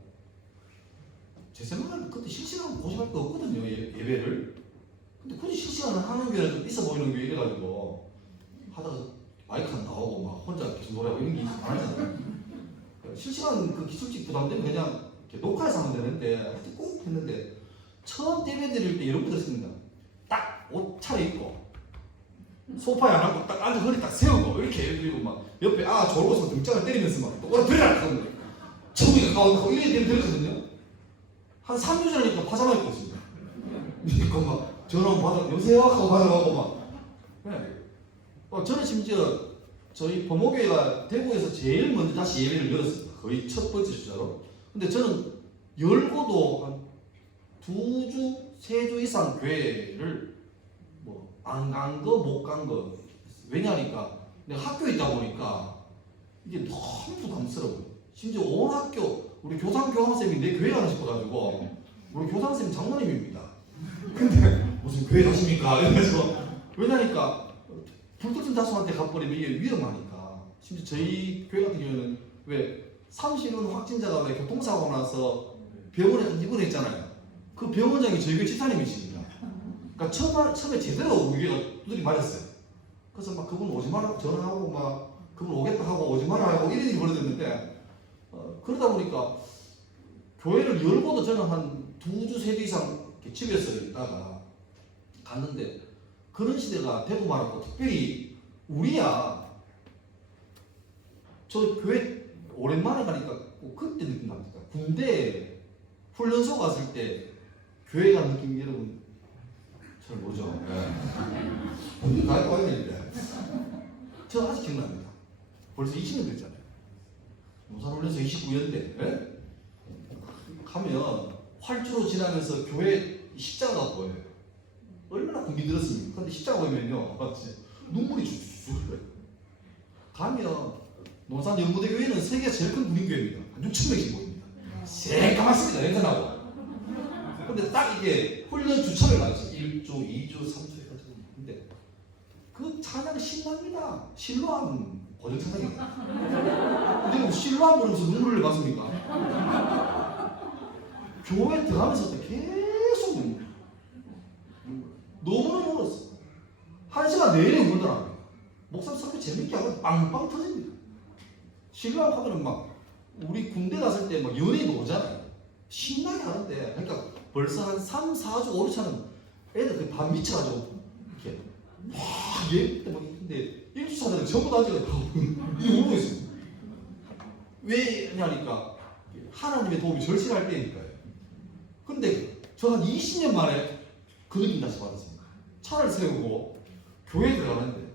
제 생각에는 그때 실시간으로 고집할 거 없거든요. 예배를. 근데 굳이 실시간을 하는 교회는 좀 있어 보이는 교회 이래가지고 하다가 마이크 안 나오고 막 혼자 계속 노래하고 이런 게 많잖아요. 실시간 그 기술직 부담되면 그냥 이렇게 녹화해서 하면 되는데 하여튼 꼭 했는데 처음 예배 드릴 때 이런 거 됐습니다. 딱 옷 차려입고 소파에 안 앉고 딱 앉아 허리 딱 세우고 이렇게 그리고 막 옆에 졸고서 등짝을 때리면서 막 똑바로 들으라 그러면 처음에 가까워서 이렇게 되면 되거든요. 한 3주 전이니까 파자마 입고 있습니다. 그러니까 막 전화 받아 여보세요 하고 받아가고 막. 네. 저는 심지어 저희 범호교회가 대구에서 제일 먼저 다시 예배를 열었습니다. 거의 첫 번째 주자로. 근데 저는 열고도 한 2주, 3주 이상 교회를 뭐 안 간 거, 못 간 거. 왜냐니까 내가 학교에 있다 보니까 이게 너무 부담스러워요. 심지어 온 학교, 우리 교장 교감쌤이 내 교회 가나 싶어가지고 우리 교장쌤 장모님입니다. 근데 무슨 교회 가십니까? 이러면서 왜냐니까 불특정 다수한테 가버리면 이게 위험하니까. 심지어 저희 교회 같은 경우는 왜 30인 확진자가 왜 교통사고 나서 병원에 입원했잖아요. 그 병원장이 저희 교회 집사님이십니다. 그러니까 처음에 제대로 우리가 두드리 맞았어요. 그래서 막 그분 오지 마라 전화하고 막 그분 오겠다 하고 오지 마라 하고 이런 일이 벌어졌는데 그러다 보니까 교회를 열고도 저는 한 2주, 3주 이상 집에서 있다가 갔는데 그런 시대가 되고 말았고 특별히 우리야 저 교회 오랜만에 가니까 꼭 그때 느낌 납니다. 군대 훈련소 갔을 때 교회 간 느낌 여러분 잘 모르죠? 군대 가야 와야 되는데 저 아직 기억납니다. 벌써 20년 됐잖아요. 농산훈련소 29년대 네? 가면 활주로 지나면서 교회 십자가가 보여요. 얼마나 공기 들었습니까? 근데 십자가 보면요 눈물이 쭉 흘러요. 가면 논산 연무대교회는 세계에서 제일 큰 군인교회입니다. 한 6,000명씩 모입니다. 새까맣습니다. 냄새나고. 근데 딱 이게 훈련 주차를 가졌어요. 1조, 2조, 3조 해가지고. 근데 그 찬양이 신납니다. 실로암 고정 찬양이에요. 근데 실로암 부르면서 눈물을 봤습니까? 교회 들어가면서 계속 눈물. 너무너무 울었어. 1시간 내내 울더라고요. 목사님 설교 재밌게 하고 빵빵 터집니다. 신랑 하면은 막 우리 군대 갔을 때 막 연예인도 오잖아요. 신나게 하는데 그러니까 벌써 한 3, 4주, 5주차는 애들 그 반 미쳐가지고 이렇게 막 예배 때 뭐 근데 1주차들은 전부 다 지금 이거 울고 있어요. 왜냐니까 하나님의 도움이 절실할 때니까요. 근데 저 한 20년 만에 그 느낌 다시 받았습니다. 차를 세우고 교회 들어가는데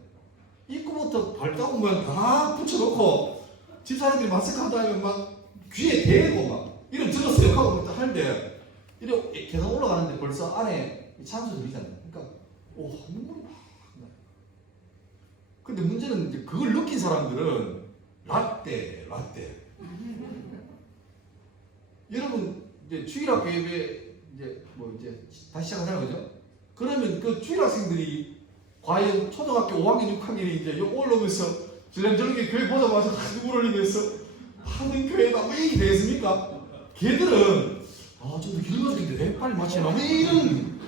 입구부터 발자국 모양 다 붙여놓고 집사람들이 마스크 하다 하면 막 귀에 대고 막 이름 들었어요 하고 하는데 이렇게 계속 올라가는데 벌써 안에 찬수 들리잖아요. 그러니까 눈물이 막 나요. 근데 문제는 이제 그걸 느낀 사람들은 라떼 여러분 이제 주일학교 예배 이제 뭐 이제 다시 시작하잖아요, 그죠? 그러면 그 주일학생들이 과연 초등학교 5학년, 6학년이 이제 올라오면서 저런저렇게 교회 보자마자 눈물 흘리면서 하는 교회다 왜 이렇게 되겠습니까? 걔들은 좀 길어죽겠데 빨리 마치나 왜 이런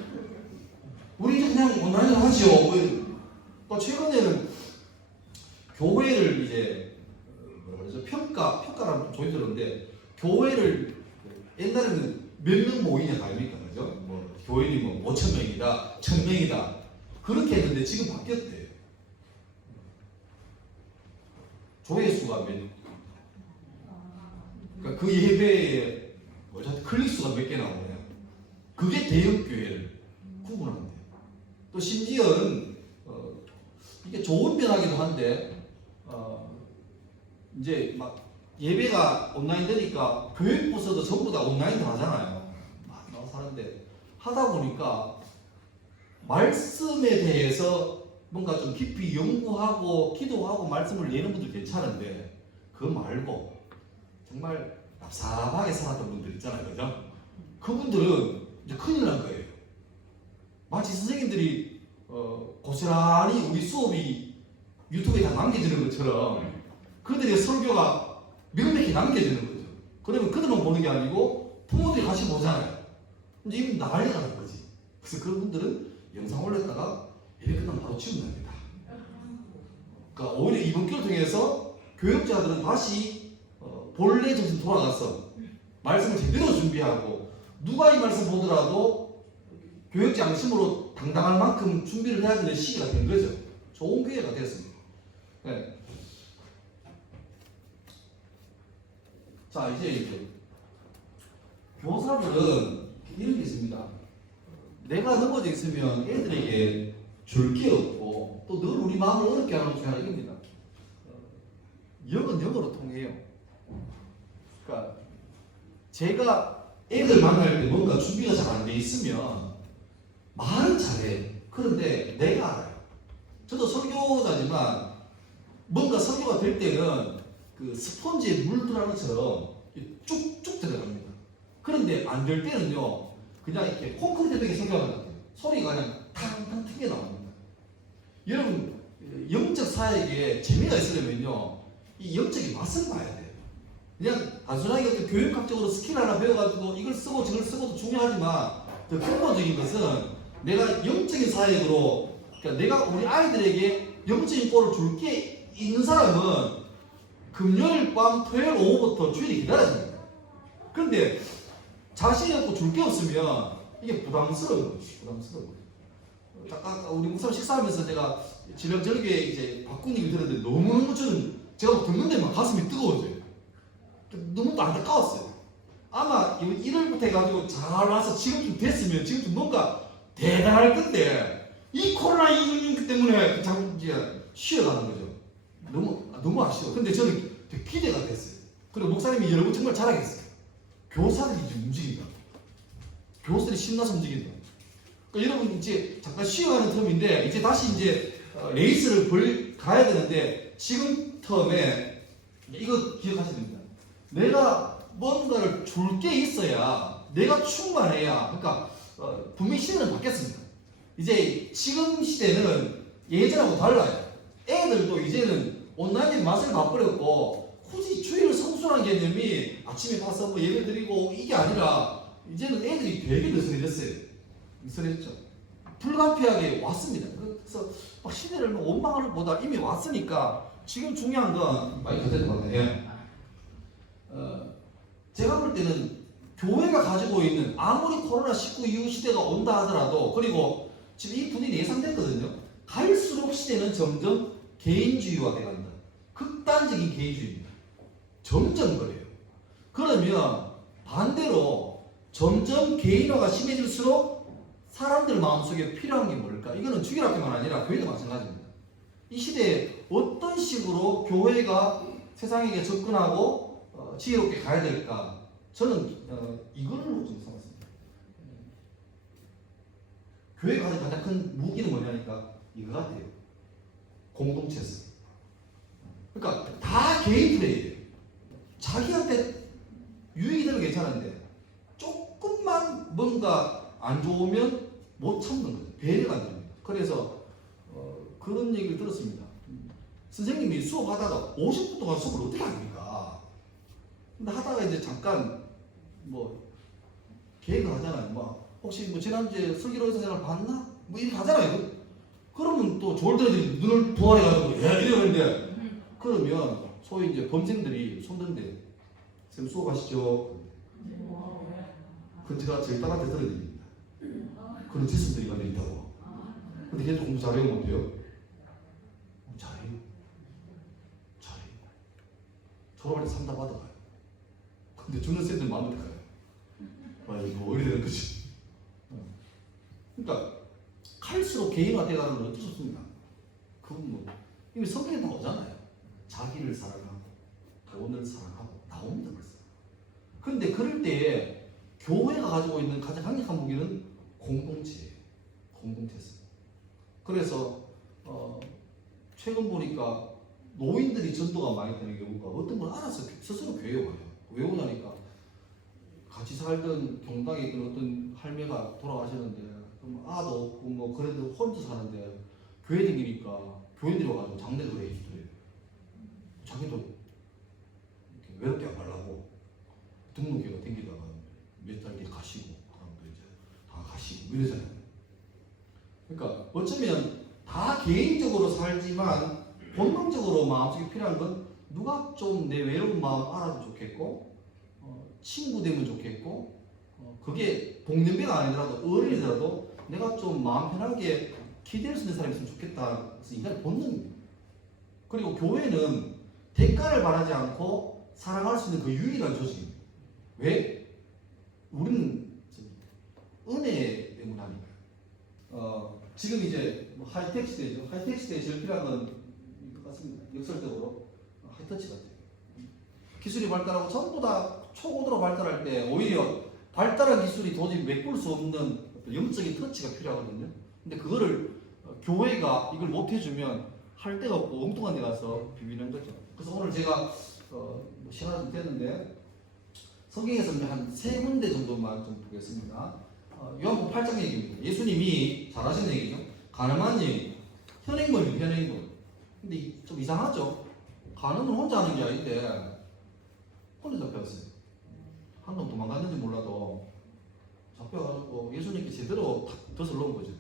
우리 이제 그냥 온라인으로 하지요. 또 최근에는 교회를 이제 뭐라 그러죠? 평가라는 조이 들었는데 교회를 옛날에는 몇 명 모이냐 아닙니까? 그죠? 뭐 교인이 뭐 5,000명이다, 1,000명이다 그렇게 했는데 지금 바뀌었대요. 조회수가 그러니까 그 예배에 클릭수가 몇 개 나오네요. 그게 대형교회를 구분한대요. 또 심지어는 이게 좋은 변화기도 한데 이제 막 예배가 온라인 되니까 교육부서도 전부 다 온라인으로 하잖아요. 막 나와서 하는데 하다 보니까 말씀에 대해서 뭔가 좀 깊이 연구하고 기도하고 말씀을 내는 분들 괜찮은데 그거 말고 정말 납삽하게 살았던 분들 있잖아요, 그죠? 그분들은 이제 큰일 난 거예요. 마치 선생님들이 고스란히 우리 수업이 유튜브에 다 남겨지는 것처럼 그들의 설교가 명백히 남겨지는 거죠. 그러면 그들만 보는 게 아니고 부모들이 같이 보잖아요. 이제 이분 난리가 나는 거지. 그래서 그분들은 영상 올렸다가 예배 끝나면 바로 치운답니다. 그러니까 오히려 이번 기회를 통해서 교육자들은 다시 본래 정신 돌아가서 말씀을 제대로 준비하고 누가 이 말씀 보더라도 교육자 양심으로 당당할 만큼 준비를 해야 되는 시기가 된 거죠. 좋은 기회가 됐습니다. 네. 자, 이제 교사들은 이런 게 있습니다. 내가 넘어져 있으면 애들에게 줄 게 없고 또 늘 우리 마음을 어렵게 하는 것 중에 하나 이겁니다. 영은 영어로 통해요. 그러니까 제가 애들 만날 때 뭔가 준비가 잘 안 돼 있으면 말은 잘해. 그런데 내가 알아요. 저도 설교자지만 뭔가 설교가 될 때는 그 스펀지에 물 들어가는 것처럼 쭉쭉 들어갑니다. 그런데 안 될 때는요, 그냥 이렇게 콘크리트 벽에 설교하는 것 같아요. 소리가 그냥 탕탕 튀게 나옵니다. 여러분, 영적 사역에 재미가 있으려면요, 이 영적인 맛을 봐야 돼요. 그냥 단순하게 어떤 교육학적으로 스킬 하나 배워가지고 이걸 쓰고 저걸 쓰고도 중요하지만 더 근본적인 것은 내가 영적인 사역으로, 그러니까 내가 우리 아이들에게 영적인 꼴을 줄 게 있는 사람은 금요일 밤 토요일 오후부터 주일이 기다려집니다. 그런데 자신이 없고 줄 게 없으면 이게 부담스러워요. 아까 우리 목사님 식사하면서 제가 지난 저녁에 이제 박군 얘기 들었는데 너무너무 저는 제가 듣는 데만 가슴이 뜨거워져요. 너무 안타까웠어요. 아마 1월부터 해가지고 잘 와서 지금쯤 됐으면 지금쯤 뭔가 대단할 건데 이 코로나 이거 때문에 자꾸 이제 쉬어가는 거죠. 너무 아쉬워. 근데 저는 되게 기대가 됐어요. 그리고 목사님이 여러분 정말 잘하겠어요. 교사들이 이제 움직인다. 교사들이 신나서 움직인다. 그러니까 여러분 이제 잠깐 쉬어가는 텀인데 이제 다시 이제 레이스를 가야 되는데 지금 텀에 이거 기억하셔야 됩니다. 내가 뭔가를 줄 게 있어야 내가 충만해야. 그러니까 분명히 시대는 바뀌었습니다. 이제 지금 시대는 예전하고 달라요. 애들도 이제는 온라인의 맛을 맛버렸고 굳이 주일을 성수라는 개념이 아침에 가서 뭐 예배 드리고 이게 아니라 이제는 애들이 되게 느슨해졌어요. 느슨해졌죠. 불가피하게 왔습니다. 그래서 막 시대를 원망하는 것보다 이미 왔으니까 지금 중요한 건 많이 가져야 되거든요. 제가 볼 때는 교회가 가지고 있는 아무리 코로나19 이후 시대가 온다 하더라도 그리고 지금 이 분위기 예상됐거든요. 갈수록 시대는 점점 개인주의화 돼간다. 극단적인 개인주의입니다. 점점 그래요. 그러면 반대로 점점 개인화가 심해질수록 사람들 마음속에 필요한 게 뭘까? 이거는 주일학교만 아니라 교회도 마찬가지입니다. 이 시대에 어떤 식으로 교회가 세상에게 접근하고 지혜롭게 가야 될까? 저는 이걸로 좀 삼았습니다. 교회가 가장 큰 무기는 뭐냐니까 이거 같아요. 공동체성. 그러니까 다 개인 플레이예요. 자기한테 유익이 되면 괜찮은데 조금만 뭔가 안 좋으면 못 참는 거죠. 배려가 안 됩니다. 그래서 그런 얘기를 들었습니다. 선생님이 수업하다가 50분 동안 수업을 어떻게 합니까? 근데 하다가 이제 잠깐 뭐 계획을 하잖아요. 뭐 혹시 뭐 지난주에 슬기로운 사생활 봤나? 뭐 이렇게 하잖아요. 그러면 또 졸들들이 눈을 부활해가지고 이러는데 그러면 소위 이제 범생들이 손든데 선생님 수업하시죠. 그건 제가 저희 딸한테 들어드립니다. 그런 지수들이 많이 있다고. 근데 걔 공부 잘해요 못해요? 잘해요. 졸업할 때 상담 받아가요. 근데 주는 쌤들 마음에 들어요. 아이고 어리 되는 거지. 그러니까 갈수록 개인화 돼가는 건 어쩔 수 없습니다. 그건 뭐 이미 성경에 나오잖아요. 자기를 사랑하고 돈을 사랑하고 나옵니다 벌써. 근데 그럴 때에 교회가 가지고 있는 가장 강력한 무기는 공동체예요. 공동체성. 그래서 최근 보니까 노인들이 전도가 많이 되는 경우가 어떤 분 알아서 스스로 교회에 와요. 왜 오냐니까 같이 살던 경당에 있던 어떤 할매가 돌아가셨는데 아도 없고 뭐 그래도 혼자 사는데 교회 다니니까 교인들이 와가지고 장례 그래 해주더래요. 자기도 이렇게 외롭게 안 가려고 등록회가 댕기다가 몇 달 뒤에 가시고 그다음에 이제 다 가시고 이러잖아요. 그러니까 어쩌면 다 개인적으로 살지만 본능적으로 마음속에 필요한 건 누가 좀 내 외로운 마음 알아도 좋겠고 친구 되면 좋겠고 그게 동년배가 아니더라도 어린이더라도 내가 좀 마음 편하게 기댈 수 있는 사람이 있으면 좋겠다. 그래서 인간의 본능입니다. 그리고 교회는 대가를 바라지 않고 사랑할 수 있는 그 유일한 조직입니다. 왜? 우리는 은혜 때문 아닌가요? 지금 이제 뭐 하이텍 시대죠. 하이텍 시대에 제일 필요한 건 이것 같습니다. 역설적으로 하이터치 같아요. 기술이 발달하고 전부 다 초고도로 발달할 때 오히려 발달한 기술이 도저히 메꿀 수 없는 영적인 터치가 필요하거든요. 근데 그거를 교회가 이걸 못 해주면 할 데가 없고 엉뚱한 데 가서 비비는 거죠. 그래서 오늘 제가 시간이 좀 됐는데 성경에서 한 3군데 정도만 좀 보겠습니다. 요한복음 8장 얘기입니다. 예수님이 잘하시는 얘기죠. 가늠한 여인, 현행범입니다. 현행범. 근데 좀 이상하죠. 가늠은 혼자 하는 게 아닌데 혼자 잡혀왔어요. 한 놈 도망갔는지 몰라도 잡혀가지고 예수님께 제대로 덫을 놓은 거죠.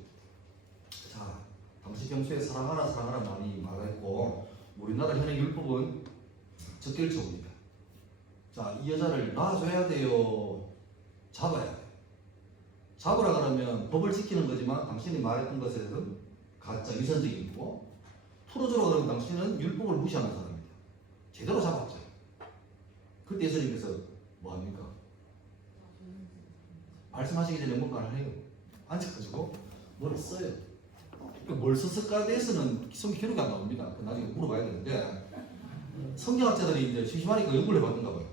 자, 당시 평소에 사랑하라 사랑하라 많이 말했고 우리나라 현행 율법은 적결적입니다. 자, 이 여자를 놔줘야 돼요. 잡아야 돼요. 잡으라 그러면 법을 지키는 거지만 당신이 말했던 것에는 가짜 위선적인 거고, 풀어주라 그러면 당신은 율법을 무시하는 사람입니다. 제대로 잡았죠. 그때 예수님께서 뭐합니까? 말씀하시기 전에 뭔가를 해요. 앉아가지고 뭘 써요. 그러니까 뭘 썼을까에 대해서는 성경 기록이 안 나옵니다. 나중에 물어봐야 되는데 성경학자들이 이제 심심하니까 연구를 해봤는가 봐요.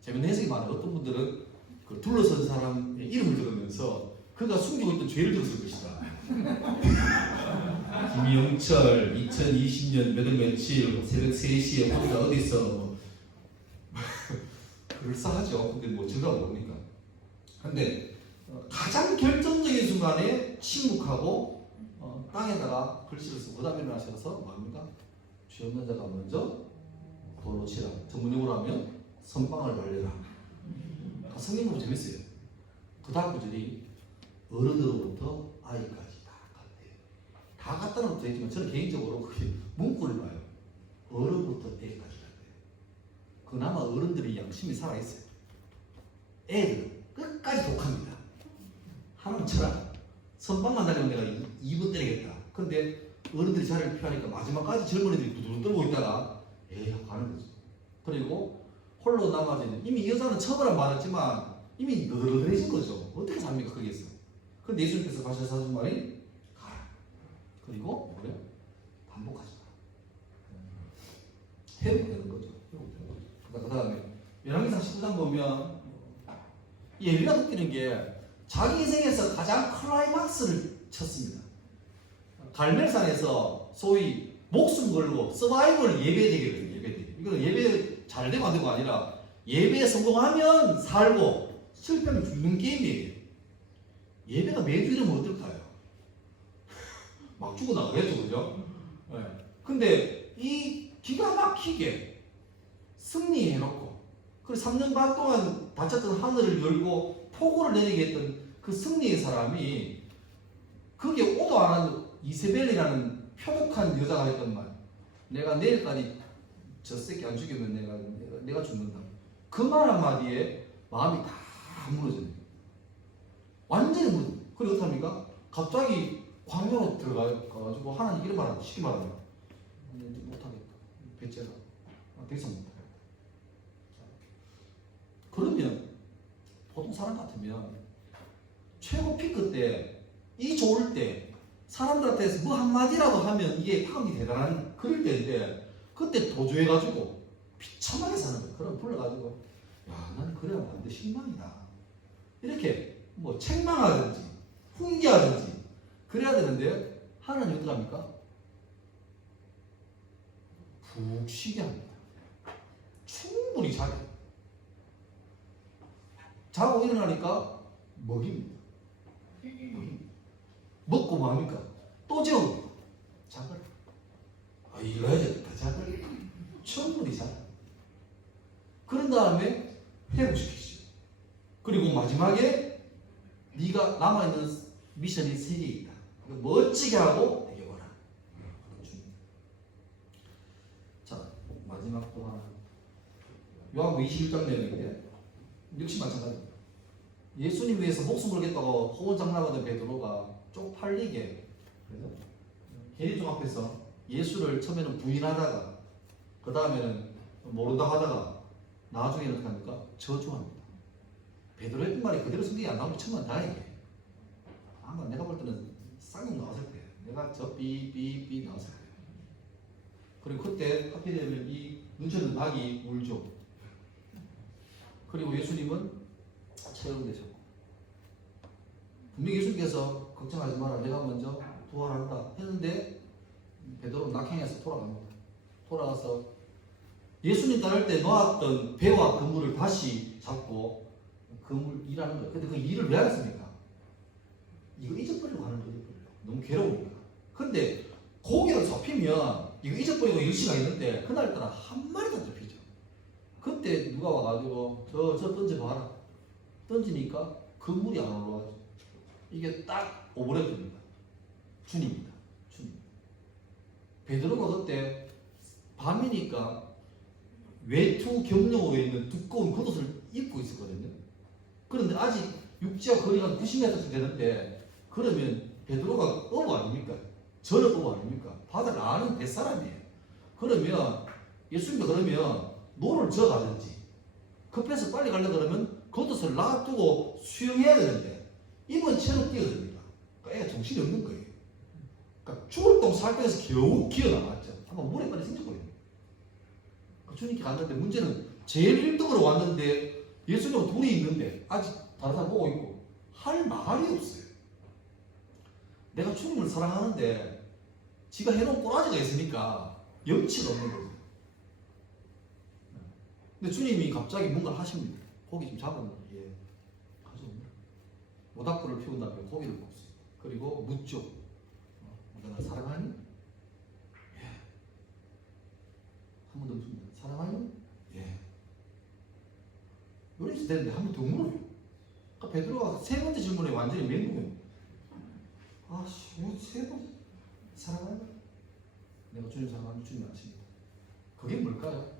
재밌는 해석이 많아요. 어떤 분들은 그 둘러선 사람의 이름을 들으면서 그가 숨기고 있던 죄를 들었을 것이다. 김영철 2020년 몇월 며칠 새벽 3시에 혼자 어디서 그럴싸하죠. 근데 뭐 증거가 뭡니까? 근데 가장 결정적인 순간에 침묵하고 땅에다가 글씨를 쓰고 그 다음에 일어나셔서 뭐합니까? 죄 없는 자가 먼저 돌로 치라. 전문용어로 하면 선빵을 날려라. 성경 보면 재밌어요. 그 다음 구절이 어른으로부터 아이까지 다 갔대요. 다 갔다는 것도 있지만 저는 개인적으로 그게 문구를 봐요. 어른부터 애까지 갔대요. 그나마 어른들이 양심이 살아있어요. 애들은 끝까지 독합니다. 하나는 쳐라. 선빵만 달리면 내가 2분 때리겠다. 근데 어른들이 자리를 피하니까 마지막까지 젊은이들이 두두두 떨고 있다가 에이 가는 거죠. 그리고 홀로 남아지는, 이미 이 여자는 처벌은 받았지만 이미 너덜너덜해진 거죠. 어떻게 삽니까 거기에서. 근데 예수님께서 가셔서 하신 말이 가라. 그리고 뭐래요? 반복하지 마라. 회복되는 거죠. 그 다음에 열왕기상 19장 보면 예리가 느끼는 게 자기 인생에서 가장 클라이막스를 쳤습니다. 갈멜산에서 소위 목숨 걸고 서바이벌 예배 대결이에요. 예배 대결. 이거는 예배 잘 되고 안 되고가 아니라 예배에 성공하면 살고 실패하면 죽는 게임이에요. 예배가 매주 이러면 어떨까요? 막 죽어 나가겠죠, 그죠? 네. 근데 이 기가 막히게 승리해놓고, 그리고 3년 반 동안 닫혔던 하늘을 열고 폭우를 내리게 했던 그 승리의 사람이 거기에 오도 안 한 이세벨이라는 표독한 여자가 했던 말. 내가 내일까지 저 새끼 안 죽이면 내가 죽는다. 그 말 한마디에 마음이 다 무너져요. 완전히 무너져요. 그리고 어떡합니까? 갑자기 광야로 들어가가지고 하나님 이런 말하는, 쉽게 말하면 못하겠다. 배째라. 더 이상 못하겠다. 그러면 보통 사람 같으면 최고 피크 때, 이 좋을 때 사람들한테 뭐 한마디라도 하면 이게 파급이 대단한 그럴 때인데, 그때 도주해가지고 비참하게 사는 거예요. 그럼 불러가지고 야, 나는 그래야 안 돼. 실망이다. 이렇게 뭐 책망하든지 훈계하든지 그래야 되는데 하나님 어떡합니까? 푹 쉬게 합니다. 충분히 자요. 자고 일어나니까 먹입니다. 먹고 뭐합니까? 또 재웁니다. 자거라. 이거 해야겠다. 자거라. 충분히 자. 그런 다음에 회복시키시죠. 그리고 마지막에 네가 남아있는 미션이 3개 있다. 멋지게 하고 해결하라. 자, 마지막 또 하나. 요한복음 21장 내용인데 역시 마찬가지입니다. 예수님 위해서 목숨 걸겠다고 호언장담하던 베드로가 쪽팔리게 그죠? 계리종 앞에서 예수를 처음에는 부인하다가 그 다음에는 모른다 하다가 나중에는 어떻게 합니까? 저주합니다. 베드로 했던 말이 그대로 성경에 안 나오면 천만 다행이에요. 아마 내가 볼 때는 쌍욕 나왔을 거예요. 내가 저 삐삐삐 나왔을 거예요. 그리고 그때 하필이면 이 눈치 없는 닭이 울죠. 그리고 예수님은 채용되셨고 분명히 예수님께서 걱정하지 마라 내가 먼저 부활한다 했는데 베드로는 낙행해서 돌아갑니다. 돌아가서 예수님 따를 때 놓았던 배와 그물을 다시 잡고 그물 일하는 거예요. 근데 그 일을 왜 하겠습니까? 이거 잊어버리려고 하는 거예요. 너무 괴로우니까. 근데 고기를 잡히면 이거 잊어버리고 일시가 있는데 그날따라 한 마리도 안 잡히죠. 그때 누가 와가지고 저 던져봐라. 던지니까 그물이 안 올라가죠. 이게 딱 오버랩입니다. 주님입니다. 주님. 베드로가 그때 밤이니까 외투 경력으로 있는 두꺼운 겉옷을 입고 있었거든요. 그런데 아직 육지와 거리가 90m 되는데 그러면 베드로가 어부 아닙니까? 저는 어부 아닙니까? 바다를 아는 뱃사람이에요. 그러면 예수님도 그러면 노를 저어가든지 급해서 빨리 가려고 그러면 겉옷을 놔두고 수영해야 되는데 입은 채로 뛰어듭니다. 그러니까 애가 정신이 없는 거예요. 그러니까 죽을 똥 살 똥에서 겨우 기어나왔죠. 한번 물에 빨리 생겼거든요. 주님께 갔는데 문제는 제일 1등으로 왔는데 예수님하고 둘이 있는데 아직 다른 사람 보고 있고 할 말이 없어요. 내가 주님을 사랑하는데 지가 해놓은 꼬라지가 있으니까 염치가 없는 거죠. 근데 주님이 갑자기 뭔가 하십니다. 고기 좀 잡았는데 예. 가져옵니다. 모닥불을 피운 다음에 고기를 먹습니다. 그리고 묻죠. 내가 사랑하니? 예. 한 번 더 묻습니다. 사랑하니? 예. 요리시 되는데 한 번 더 물어요. 그러니까 베드로가 세 번째 질문에 완전히 멘붕이에요. 아씨, 왜 세 번? 사랑하니? 내가 주님 사랑하는 주님 아십니다. 그게 뭘까요?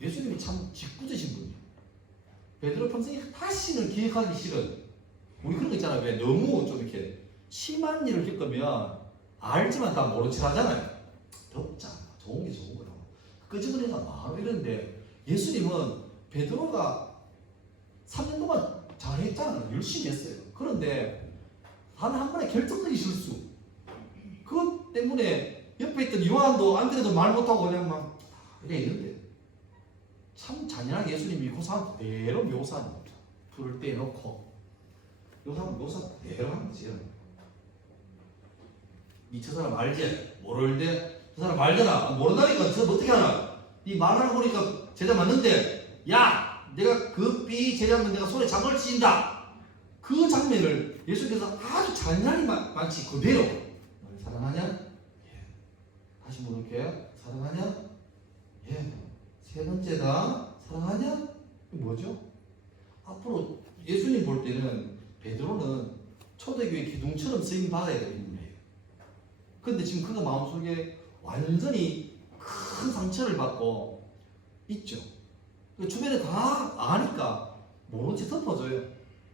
예수님이 참 짓궂으신 분이에요. 베드로 평생에 다시는 기억하기 싫은 우리 그런 거 있잖아요. 왜 너무 좀 이렇게 심한 일을 겪으면 알지만 다 모른 척 하잖아요. 덥잖아. 좋은 게 좋은 거라고. 끄집어내가 많아 이러는데 예수님은 베드로가 3년 동안 잘했잖아요. 열심히 했어요. 그런데 단 한 번의 결정적인 실수. 그것 때문에 옆에 있던 요한도 안 그래도 말 못하고 그냥 막 이래 있는데 참 잔인하게 예수님이 그 상황 그대로 묘사하는 거죠. 불을 떼놓고 묘사 그대로 하는 거지. 이 저 사람 알지? 모르는데 저 사람 알잖아. 모른다니까 저 어떻게 하나? 네 말하는 거 보니까 제자 맞는데 야 내가 그 삐 제자면 내가 손에 장을 찢는다. 그 장면을 예수님께서 아주 잔인하게 마치 그대로 너를 사랑하냐? 예. 다시 물을게요. 사랑하냐? 예. 세 번째다. 사랑하냐? 이게 뭐죠? 앞으로 예수님 볼 때는 베드로는 초대교회 기둥처럼 쓰임 받아야 되는 인물이에요. 근데 지금 그가 마음속에 완전히 큰 상처를 받고 있죠. 주변에 다 아니까 모른 채 덮어줘요.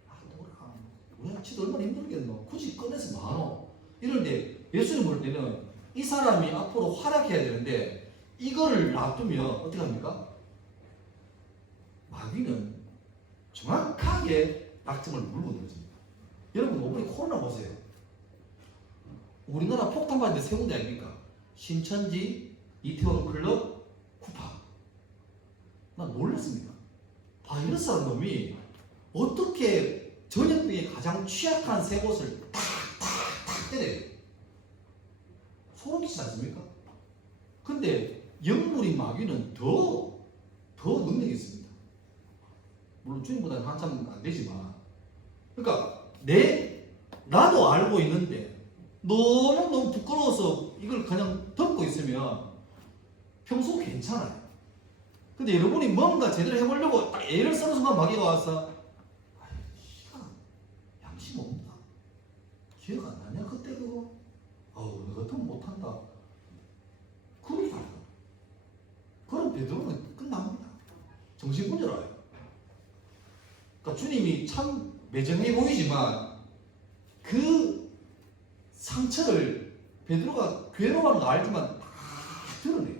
아, 뭐라. 왜 지도 얼마나 힘들겠노. 굳이 꺼내서 많어. 이런데 예수님 볼 때는 이 사람이 앞으로 활약해야 되는데 이거를 놔두면 어떻게 합니까? 마귀는 정확하게 낙점을 물고 들어집니다. 여러분 이번에 코로나 보세요. 우리나라 폭탄 맞은 데 세 군데 아닙니까? 신천지, 이태원 클럽, 쿠파. 나 놀랐습니다. 바이러스라는 놈이 어떻게 전염병에 가장 취약한 세 곳을 탁탁탁 때려요. 소름 끼치지 않습니까? 근데 영물인 마귀는 더 능력이 있습니다. 물론 주님보다는 한참 안 되지만. 그러니까 나도 알고 있는데 너무 부끄러워서 이걸 그냥 덮고 있으면 평소 괜찮아요. 근데 여러분이 뭔가 제대로 해보려고 딱 애를 쓰는 순간 마귀가 와서 양심 없나? 기억 안 나냐? 그때 그거? 너 같으면 못한다. 그러지 않아요. 그럼 베드로는 끝납니다. 정신분열아요. 그러니까 주님이 참 매정해 보이지만 그 상처를 베드로가 괴로워하는 거 알지만 다 드러내요.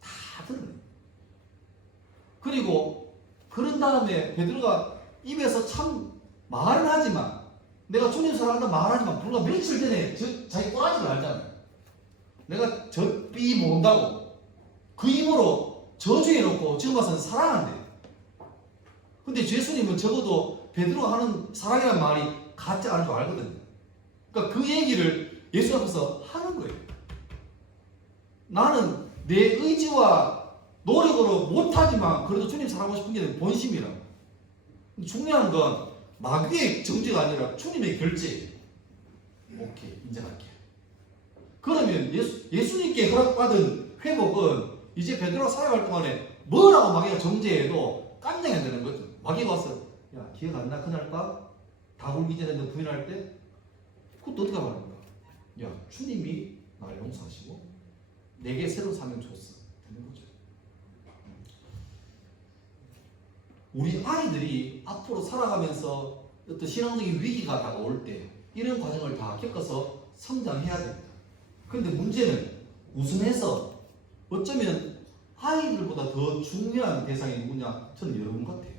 다 드러내요. 그리고 그런 다음에 베드로가 입에서 참 말은 하지만, 내가 주님 사랑한다 말하지만 불과 며칠 전에 자기 꼬라지를 알잖아요. 내가 저 삐 모른다고 그 힘으로 저주해놓고 지금 와서는 사랑한대. 근데 예수님은 적어도 베드로가 하는 사랑이라는 말이 가짜 아닌 줄 알거든요. 그러니까 그 얘기를 예수 앞에서 하는 거예요. 나는 내 의지와 노력으로 못하지만 그래도 주님 사랑하고 싶은 게 본심이라. 중요한 건 마귀의 정죄가 아니라 주님의 결제. 오케이, 인정할게. 그러면 예수님께 허락받은 회복은 이제 베드로가 살아갈 동안에 뭐라고 마귀가 정죄해도 깜냥이 안 되는 거죠. 마귀가 와서 야 기억 안 나 그날까? 다 굴기 전에 너 부인할 때? 그것도 어떻게 말하는 거야? 야 주님이 나를 용서하시고 내게 새로운 사명 줬어. 되는 거죠. 우리 아이들이 앞으로 살아가면서 어떤 신앙적인 위기가 다가올 때 이런 과정을 다 겪어서 성장해야 됩니다. 근데 문제는 우선해서 어쩌면 아이들보다 더 중요한 대상이 누구냐? 저는 여러분 같아요.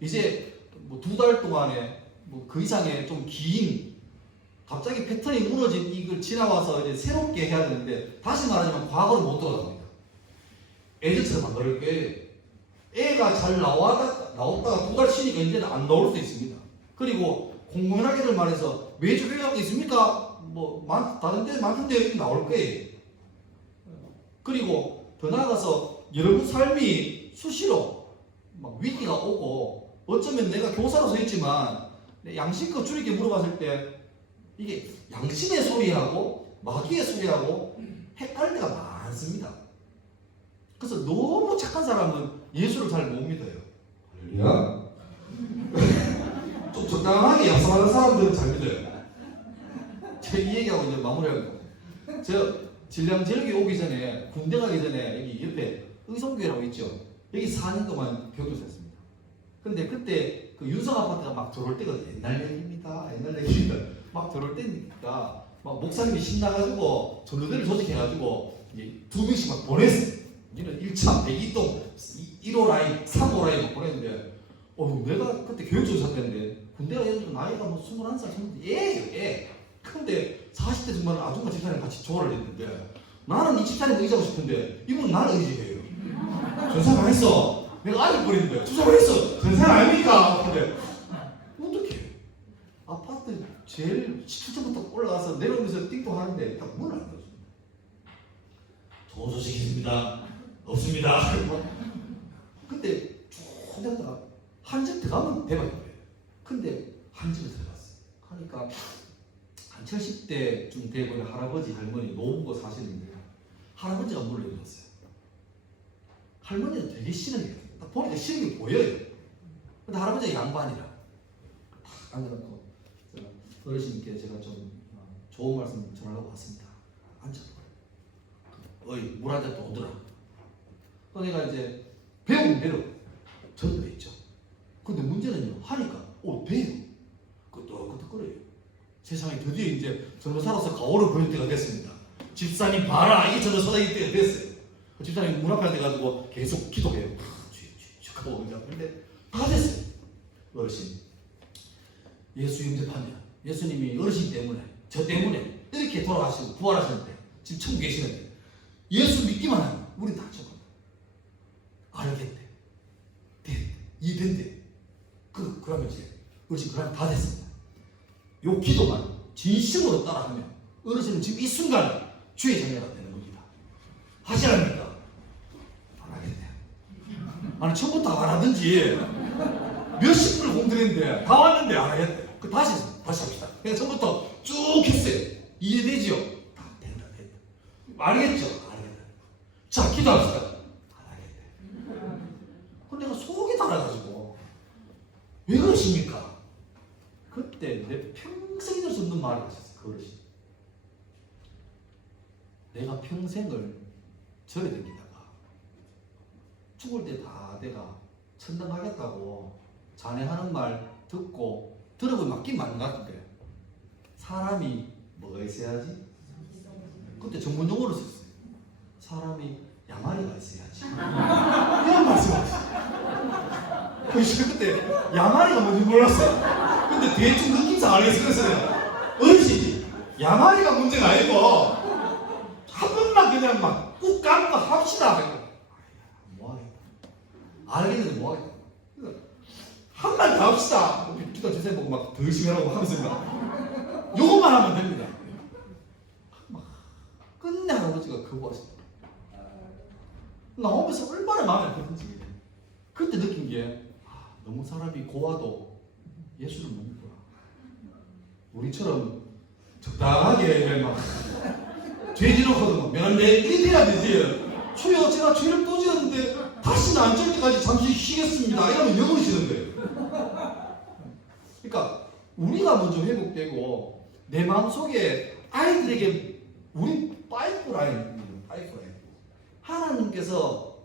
이제 뭐 2달 동안에 뭐 그 이상의 좀 긴 갑자기 패턴이 무너진 이걸 지나와서 이제 새롭게 해야 되는데, 다시 말하자면 과거를 못 돌아갑니다. 애들처럼 안 그럴 거예요. 애가 잘 나왔다가 2달 쉬니까 이제는 안 나올 수도 있습니다. 그리고 공공연하게들 말해서 매주 회의하고 있습니까? 뭐 다른 데 많던데 이렇게 나올 거예요. 그리고 더 나아가서 여러분 삶이 수시로 막 위기가 오고, 어쩌면 내가 교사로 서 있지만 양심껏 주님께 물어봤을 때 이게 양심의 소리하고 마귀의 소리하고 헷갈릴 때가 많습니다. 그래서 너무 착한 사람은 예수를 잘 못 믿어요. 할렐루야. 좀 적당하게 약속하는 사람들은 잘 믿어요. 제가 이 얘기하고 이제 마무리하고, 저 진량 지역에 오기 전에, 군대 가기 전에 여기 옆에 의성교회라고 있죠. 여기 4년 동안 교도소 했습니다. 근데 그때 그 윤성 아파트가 막 들어올 때가 옛날 얘기입니다. 막 들어올 때니까 막 목사님이 신나가지고 전도대를 조직해가지고 이제 2명씩 막 보냈어요. 우리는 1차 102동 1호 라인 3호 라인 막 보냈는데, 내가 그때 교육조사 때인데 군대가 예를 나이가 뭐 21살 정도 애. 근데 40대 중반에 아줌마 집사님 같이 조화를 했는데, 나는 이 집사님 의지하고 싶은데 이분은 나를 의지해요. 전사가 했어. 내가 아들 버리는데 주사를 했어. 전사가 아닙니까? 근데 어떡해. 아파트 제일 17층부터 올라가서 내려오면서 띵동하는데 딱 문을 안 열어줘. 좋은 소식이 있습니다. 없습니다. 근데 쭉 하다가 한 집 들어가면 대박이에요. 근데 한 집에 들어갔어. 하니까 한 70대쯤 되고 할아버지 할머니 노부부 사시는데, 할아버지가 문을 열었어요. 할머니는 되게 신하게, 딱 보니까 신하게 보여요. 근데 할아버지가 양반이라 딱 앉아놓고, 어르신께 제가 좀 좋은 말씀 전하려고 왔습니다. 앉아보라. 어이, 물 한 잔 더 오더라. 내가 이제 배우면 대로 전도했죠. 근데 문제는요, 하니까 돼요. 끄떡끄떡거려요. 세상에 드디어 이제 전도사로서 가오를 보일 때가 됐습니다. 집사님 봐라, 이 전도사일 때가 됐어요. 집사님 문 앞에 돼가지고 계속 기도해요. 근데 다 됐어요. 어르신, 예수 영접하냐? 예수님이 어르신 때문에, 저 때문에 이렇게 돌아가시고 부활하셨는데 지금 천국 계시는데 예수 믿기만 하면 우린 다 죽어. 알겠대. 이해된대. 그러면 이제 어르신 그러면 다 됐습니다. 요 기도만 진심으로 따라하면 어르신은 지금 이 순간 주의 자녀가 되는 겁니다. 하지 않습니까? 안 하겠네. 아니 처음부터 안 하든지 몇십 분을 공들였는데 다 왔는데 안 하겠대. 다시 합시다. 그냥 처음부터 쭉 했어요. 이해되지요? 다 된다. 알겠죠? 알겠다. 자, 기도합시다. 안 하겠대. 근데 내가 속이 달아가지고 왜 그러십니까? 그때 내 평생 잊을 수 없는 말이 있었어요. 그 어르신. 내가 평생을 절에 다니다가 죽을 때 다 내가 천당 가겠다고 자네 하는 말 듣고 들어보면 맞긴 맞는 것 같은데, 사람이 뭐가 있어야지? 그때 전문 용어를 썼어요. 사람이 야마리가 있어야지. 이런 말씀하셨어요. 그래서 그때 야마리가 뭔지 몰랐어요. 근데 대충 느낌상 알겠어요. 어르신이 야마리가 문제가 아니고 한 번만 그냥 막 꾹 감고 합시다. 뭐하겠다. 알겠는데 뭐하겠다. 한 말 더 합시다. 기도 주세요 보고 막 더 열심히 하라고 하면서 막 요것만 하면 됩니다. 막 끝내 할아버지가 그거 하시다. 나오면서 얼마나 마음에 아팠는지 그때 느낀 게 너무 사람이 고와도 예수를 못 믿구나. 우리처럼 적당하게 막 죄 지놓고도 막 면한데 이렇게 돼야 되지. 주여 제가 죄를 또 지었는데 다시는 안 지을 때까지 잠시 쉬겠습니다 이러면 영원히 쉬는 거예요. 그러니까 우리가 먼저 회복되고 내 마음속에 아이들에게 우리 파이프라인 하나님께서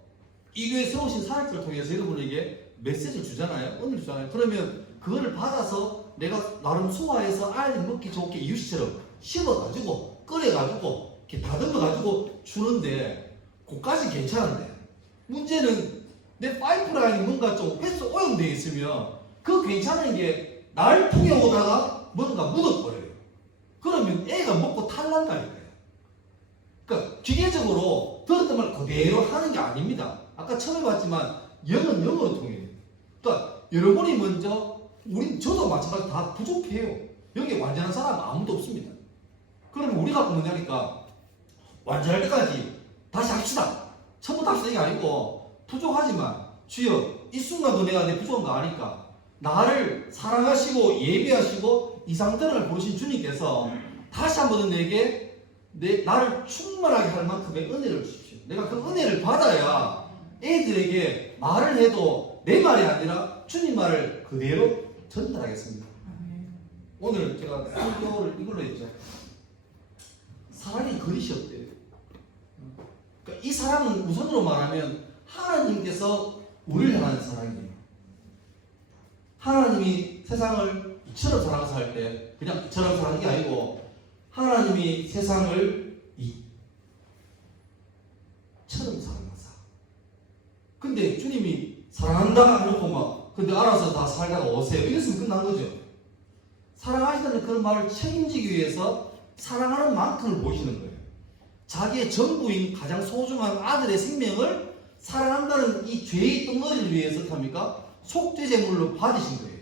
이 교회 세우신 사역들을 통해서 여러분에게 메시지를 주잖아요. 은혜를 주잖아요. 그러면 그거를 받아서 내가 나름 소화해서 아이들이 먹기 좋게 이유식처럼 씹어가지고 끓여가지고 이렇게 다듬어가지고 주는데 그까지 괜찮은데 문제는 내 파이프라인이 뭔가 좀 횟수 오염되어 있으면 그 괜찮은 게 날 통해 오다가 뭔가 묻어버려요. 그러면 애가 먹고 탈난다니까요. 그러니까 기계적으로 들었던 말 그대로 하는 게 아닙니다. 아까 처음에 봤지만 영은 영어로 통해요. 그러니까 여러분이 먼저 저도 마찬가지로 다 부족해요. 여기 완전한 사람 아무도 없습니다. 그러면 우리가 뭐냐니까 완전할 때까지 다시 합시다. 처음부터 합시다 이게 아니고 부족하지만 주여 이 순간도 내가 내 부족한 거 아니까 나를 사랑하시고 예배하시고 이 상태를 보신 주님께서 다시 한 번 내게 나를 충만하게 할 만큼의 은혜를 주십시오. 내가 그 은혜를 받아야 애들에게 말을 해도 내 말이 아니라 주님 말을 그대로 전달하겠습니다. 오늘 제가 설교를 이걸로 했죠. 사랑의 그릇이 없대요. 그러니까 이 사랑은 우선으로 말하면 하나님께서 우리를 향하는 사랑이에요. 하나님이 세상을 이처럼 사랑해서 할 때 그냥 이처럼 사랑하는 게 아니고 하나님이 세상을 이처럼 사랑하사. 근데 주님이 사랑한다 해놓고 막 근데 알아서 다 살다가 오세요. 이랬으면 끝난 거죠. 사랑하시다는 그런 말을 책임지기 위해서 사랑하는 만큼을 보시는 거예요. 자기의 전부인 가장 소중한 아들의 생명을 사랑한다는 이 죄의 덩어리를 위해서 어떻게 합니까? 속죄제물로 받으신 거예요.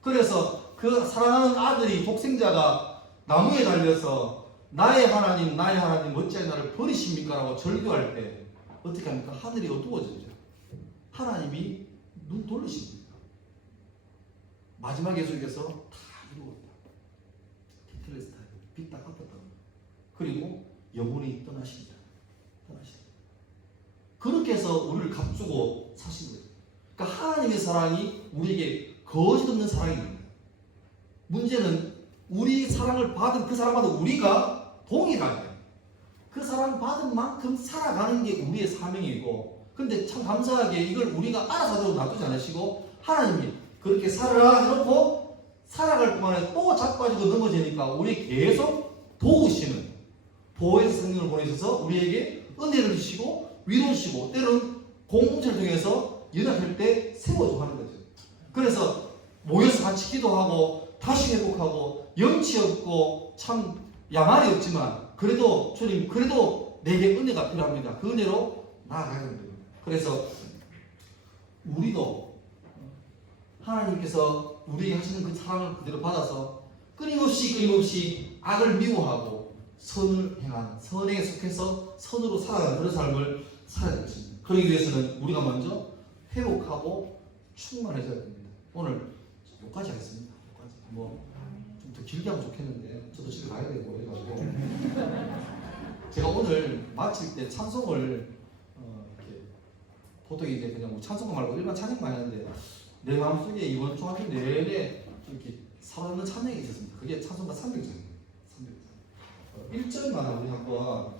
그래서 그 사랑하는 아들이 독생자가 나무에 달려서 나의 하나님 어찌하여 나를 버리십니까? 라고 절규할 때 어떻게 합니까? 하늘이 어두워지죠. 하나님이 눈 돌리십니다. 마지막 예수님께서 다 이루었다. 티텔레스타이 빛 다 갚았다. 그리고 영혼이 떠나십니다. 그렇게 해서 우리를 값주고 사신 거예요. 그러니까 하나님의 사랑이 우리에게 거짓없는 사랑입니다. 문제는 우리 사랑을 받은 그 사랑받은 우리가 동일하게 그 사랑 받은 만큼 살아가는 게 우리의 사명이고, 근데 참 감사하게 이걸 우리가 알아서 하도록 놔두지 않으시고 하나님이 그렇게 살아라 해놓고 살아갈 동안에 또 자빠지고 넘어지니까 우리 계속 도우시는 보혜사 성령을 보내셔서 우리에게 은혜를 주시고 위로 주시고 때로는 공동체를 통해서 연합할 때 세워주고 하는 거죠. 그래서 모여서 같이 기도하고 다시 회복하고 염치 없고 참 야만이 없지만 그래도 주님 그래도 내게 은혜가 필요합니다. 그 은혜로 나아가야 됩니다. 그래서 우리도 하나님께서 우리에게 하시는 그 사랑을 그대로 받아서 끊임없이 악을 미워하고 선을 행하는 선에 속해서 선으로 살아가는 그런 삶을 살아야 되겠습니다. 그러기 위해서는 우리가 먼저 회복하고 충만해져야 됩니다. 오늘 여기까지 하겠습니다. 뭐 좀 더 길게 하면 좋겠는데 저도 집에 가야 되고 해가지고 제가 오늘 마칠 때 찬송을 이렇게 보통 이제 그냥 뭐 찬송가 말고 일반 찬양만 하는데 내 마음속에 이번 주 한 주 내내 이렇게 살아있는 찬양이 있었습니다. 그게 찬송가 300장입니다. 1절만 우리 한번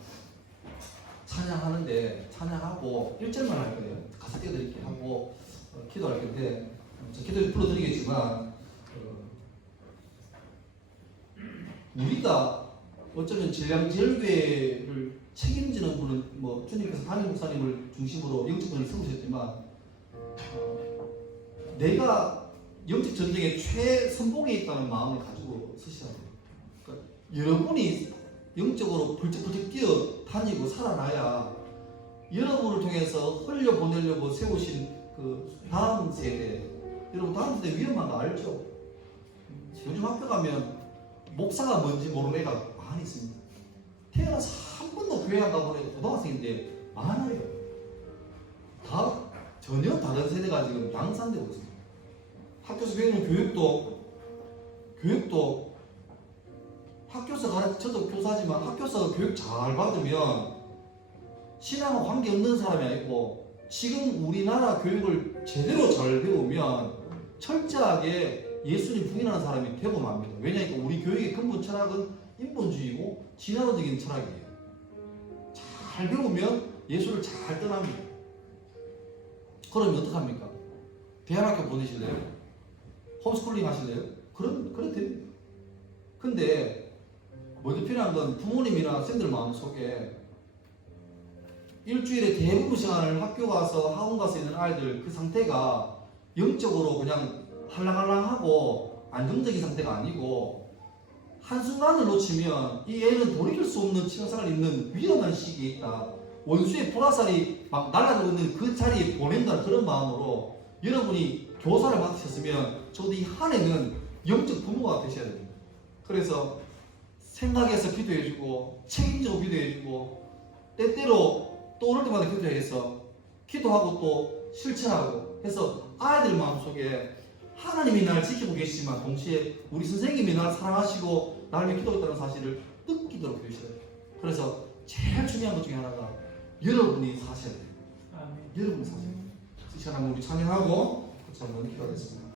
찬양하는데 찬양하고 1절만 할 거예요. 가사 띄워드릴게요. 하고 기도할 건데 저 기도를 불러드리겠지만 우리가 어쩌면 진량제일교회를 책임지는 분은 뭐 주님께서 담임 목사님을 중심으로 영적권을 세우셨지만 내가 영적 전쟁에 최선봉에 있다는 마음을 가지고 쓰셔야 돼요. 그러니까 여러분이 영적으로 벌쩍벌쩍 뛰어 다니고 살아나야 여러분을 통해서 흘려보내려고 세우신 그 다음 세대, 여러분 다음 세대 위험한 거 알죠? 요즘 학교 가면 목사가 뭔지 모르는 애가 많이 있습니다. 태어나서 한 번도 교회 안 가본 애가 고등학생인데 많아요. 다 전혀 다른 세대가 지금 양산되고 있습니다. 학교에서 배우는 교육도 학교에서 저도 교사지만 학교에서 교육 잘 받으면 신앙과 관계없는 사람이 아니고 지금 우리나라 교육을 제대로 잘 배우면 철저하게 예수님 부인하는 사람이 되고 맙니다. 왜냐하면 우리 교육의 근본 철학은 인본주의고 진화론적인 철학이에요. 잘 배우면 예수를 잘 떠납니다. 그러면 어떡합니까? 대안학교 보내실래요? 홈스쿨링 하실래요? 그래도 됩니다. 근데 먼저 필요한 건 부모님이나 학생들 마음속에 일주일에 대부분 시간을 학교 가서 학원 가서 있는 아이들 그 상태가 영적으로 그냥 할랑할랑하고 안정적인 상태가 아니고 한순간을 놓치면 이 애는 돌이킬 수 없는 치명상을 입는 위험한 시기에 있다. 원수의 불화살이 막 날아들고 있는 그 자리에 보낸다는 그런 마음으로 여러분이 교사를 맡으셨으면 적어도 이 한 해는 영적 부모가 되셔야 됩니다. 그래서 생각해서 기도해주고 책임지고 기도해주고 때때로 떠오를 때마다 기도해서 기도하고 또 실천하고 해서 아이들 마음속에 하나님이 나를 지키고 계시지만 동시에 우리 선생님이 나를 사랑하시고 나를 위해 기도했다는 사실을 느끼도록 해주셔야 돼요. 그래서 제일 중요한 것 중에 하나가 여러분이 사셔야 돼요. 여러분이 사셔야 돼요. 이 시간 한번 우리 찬양하고 같이 한번 기도하겠습니다.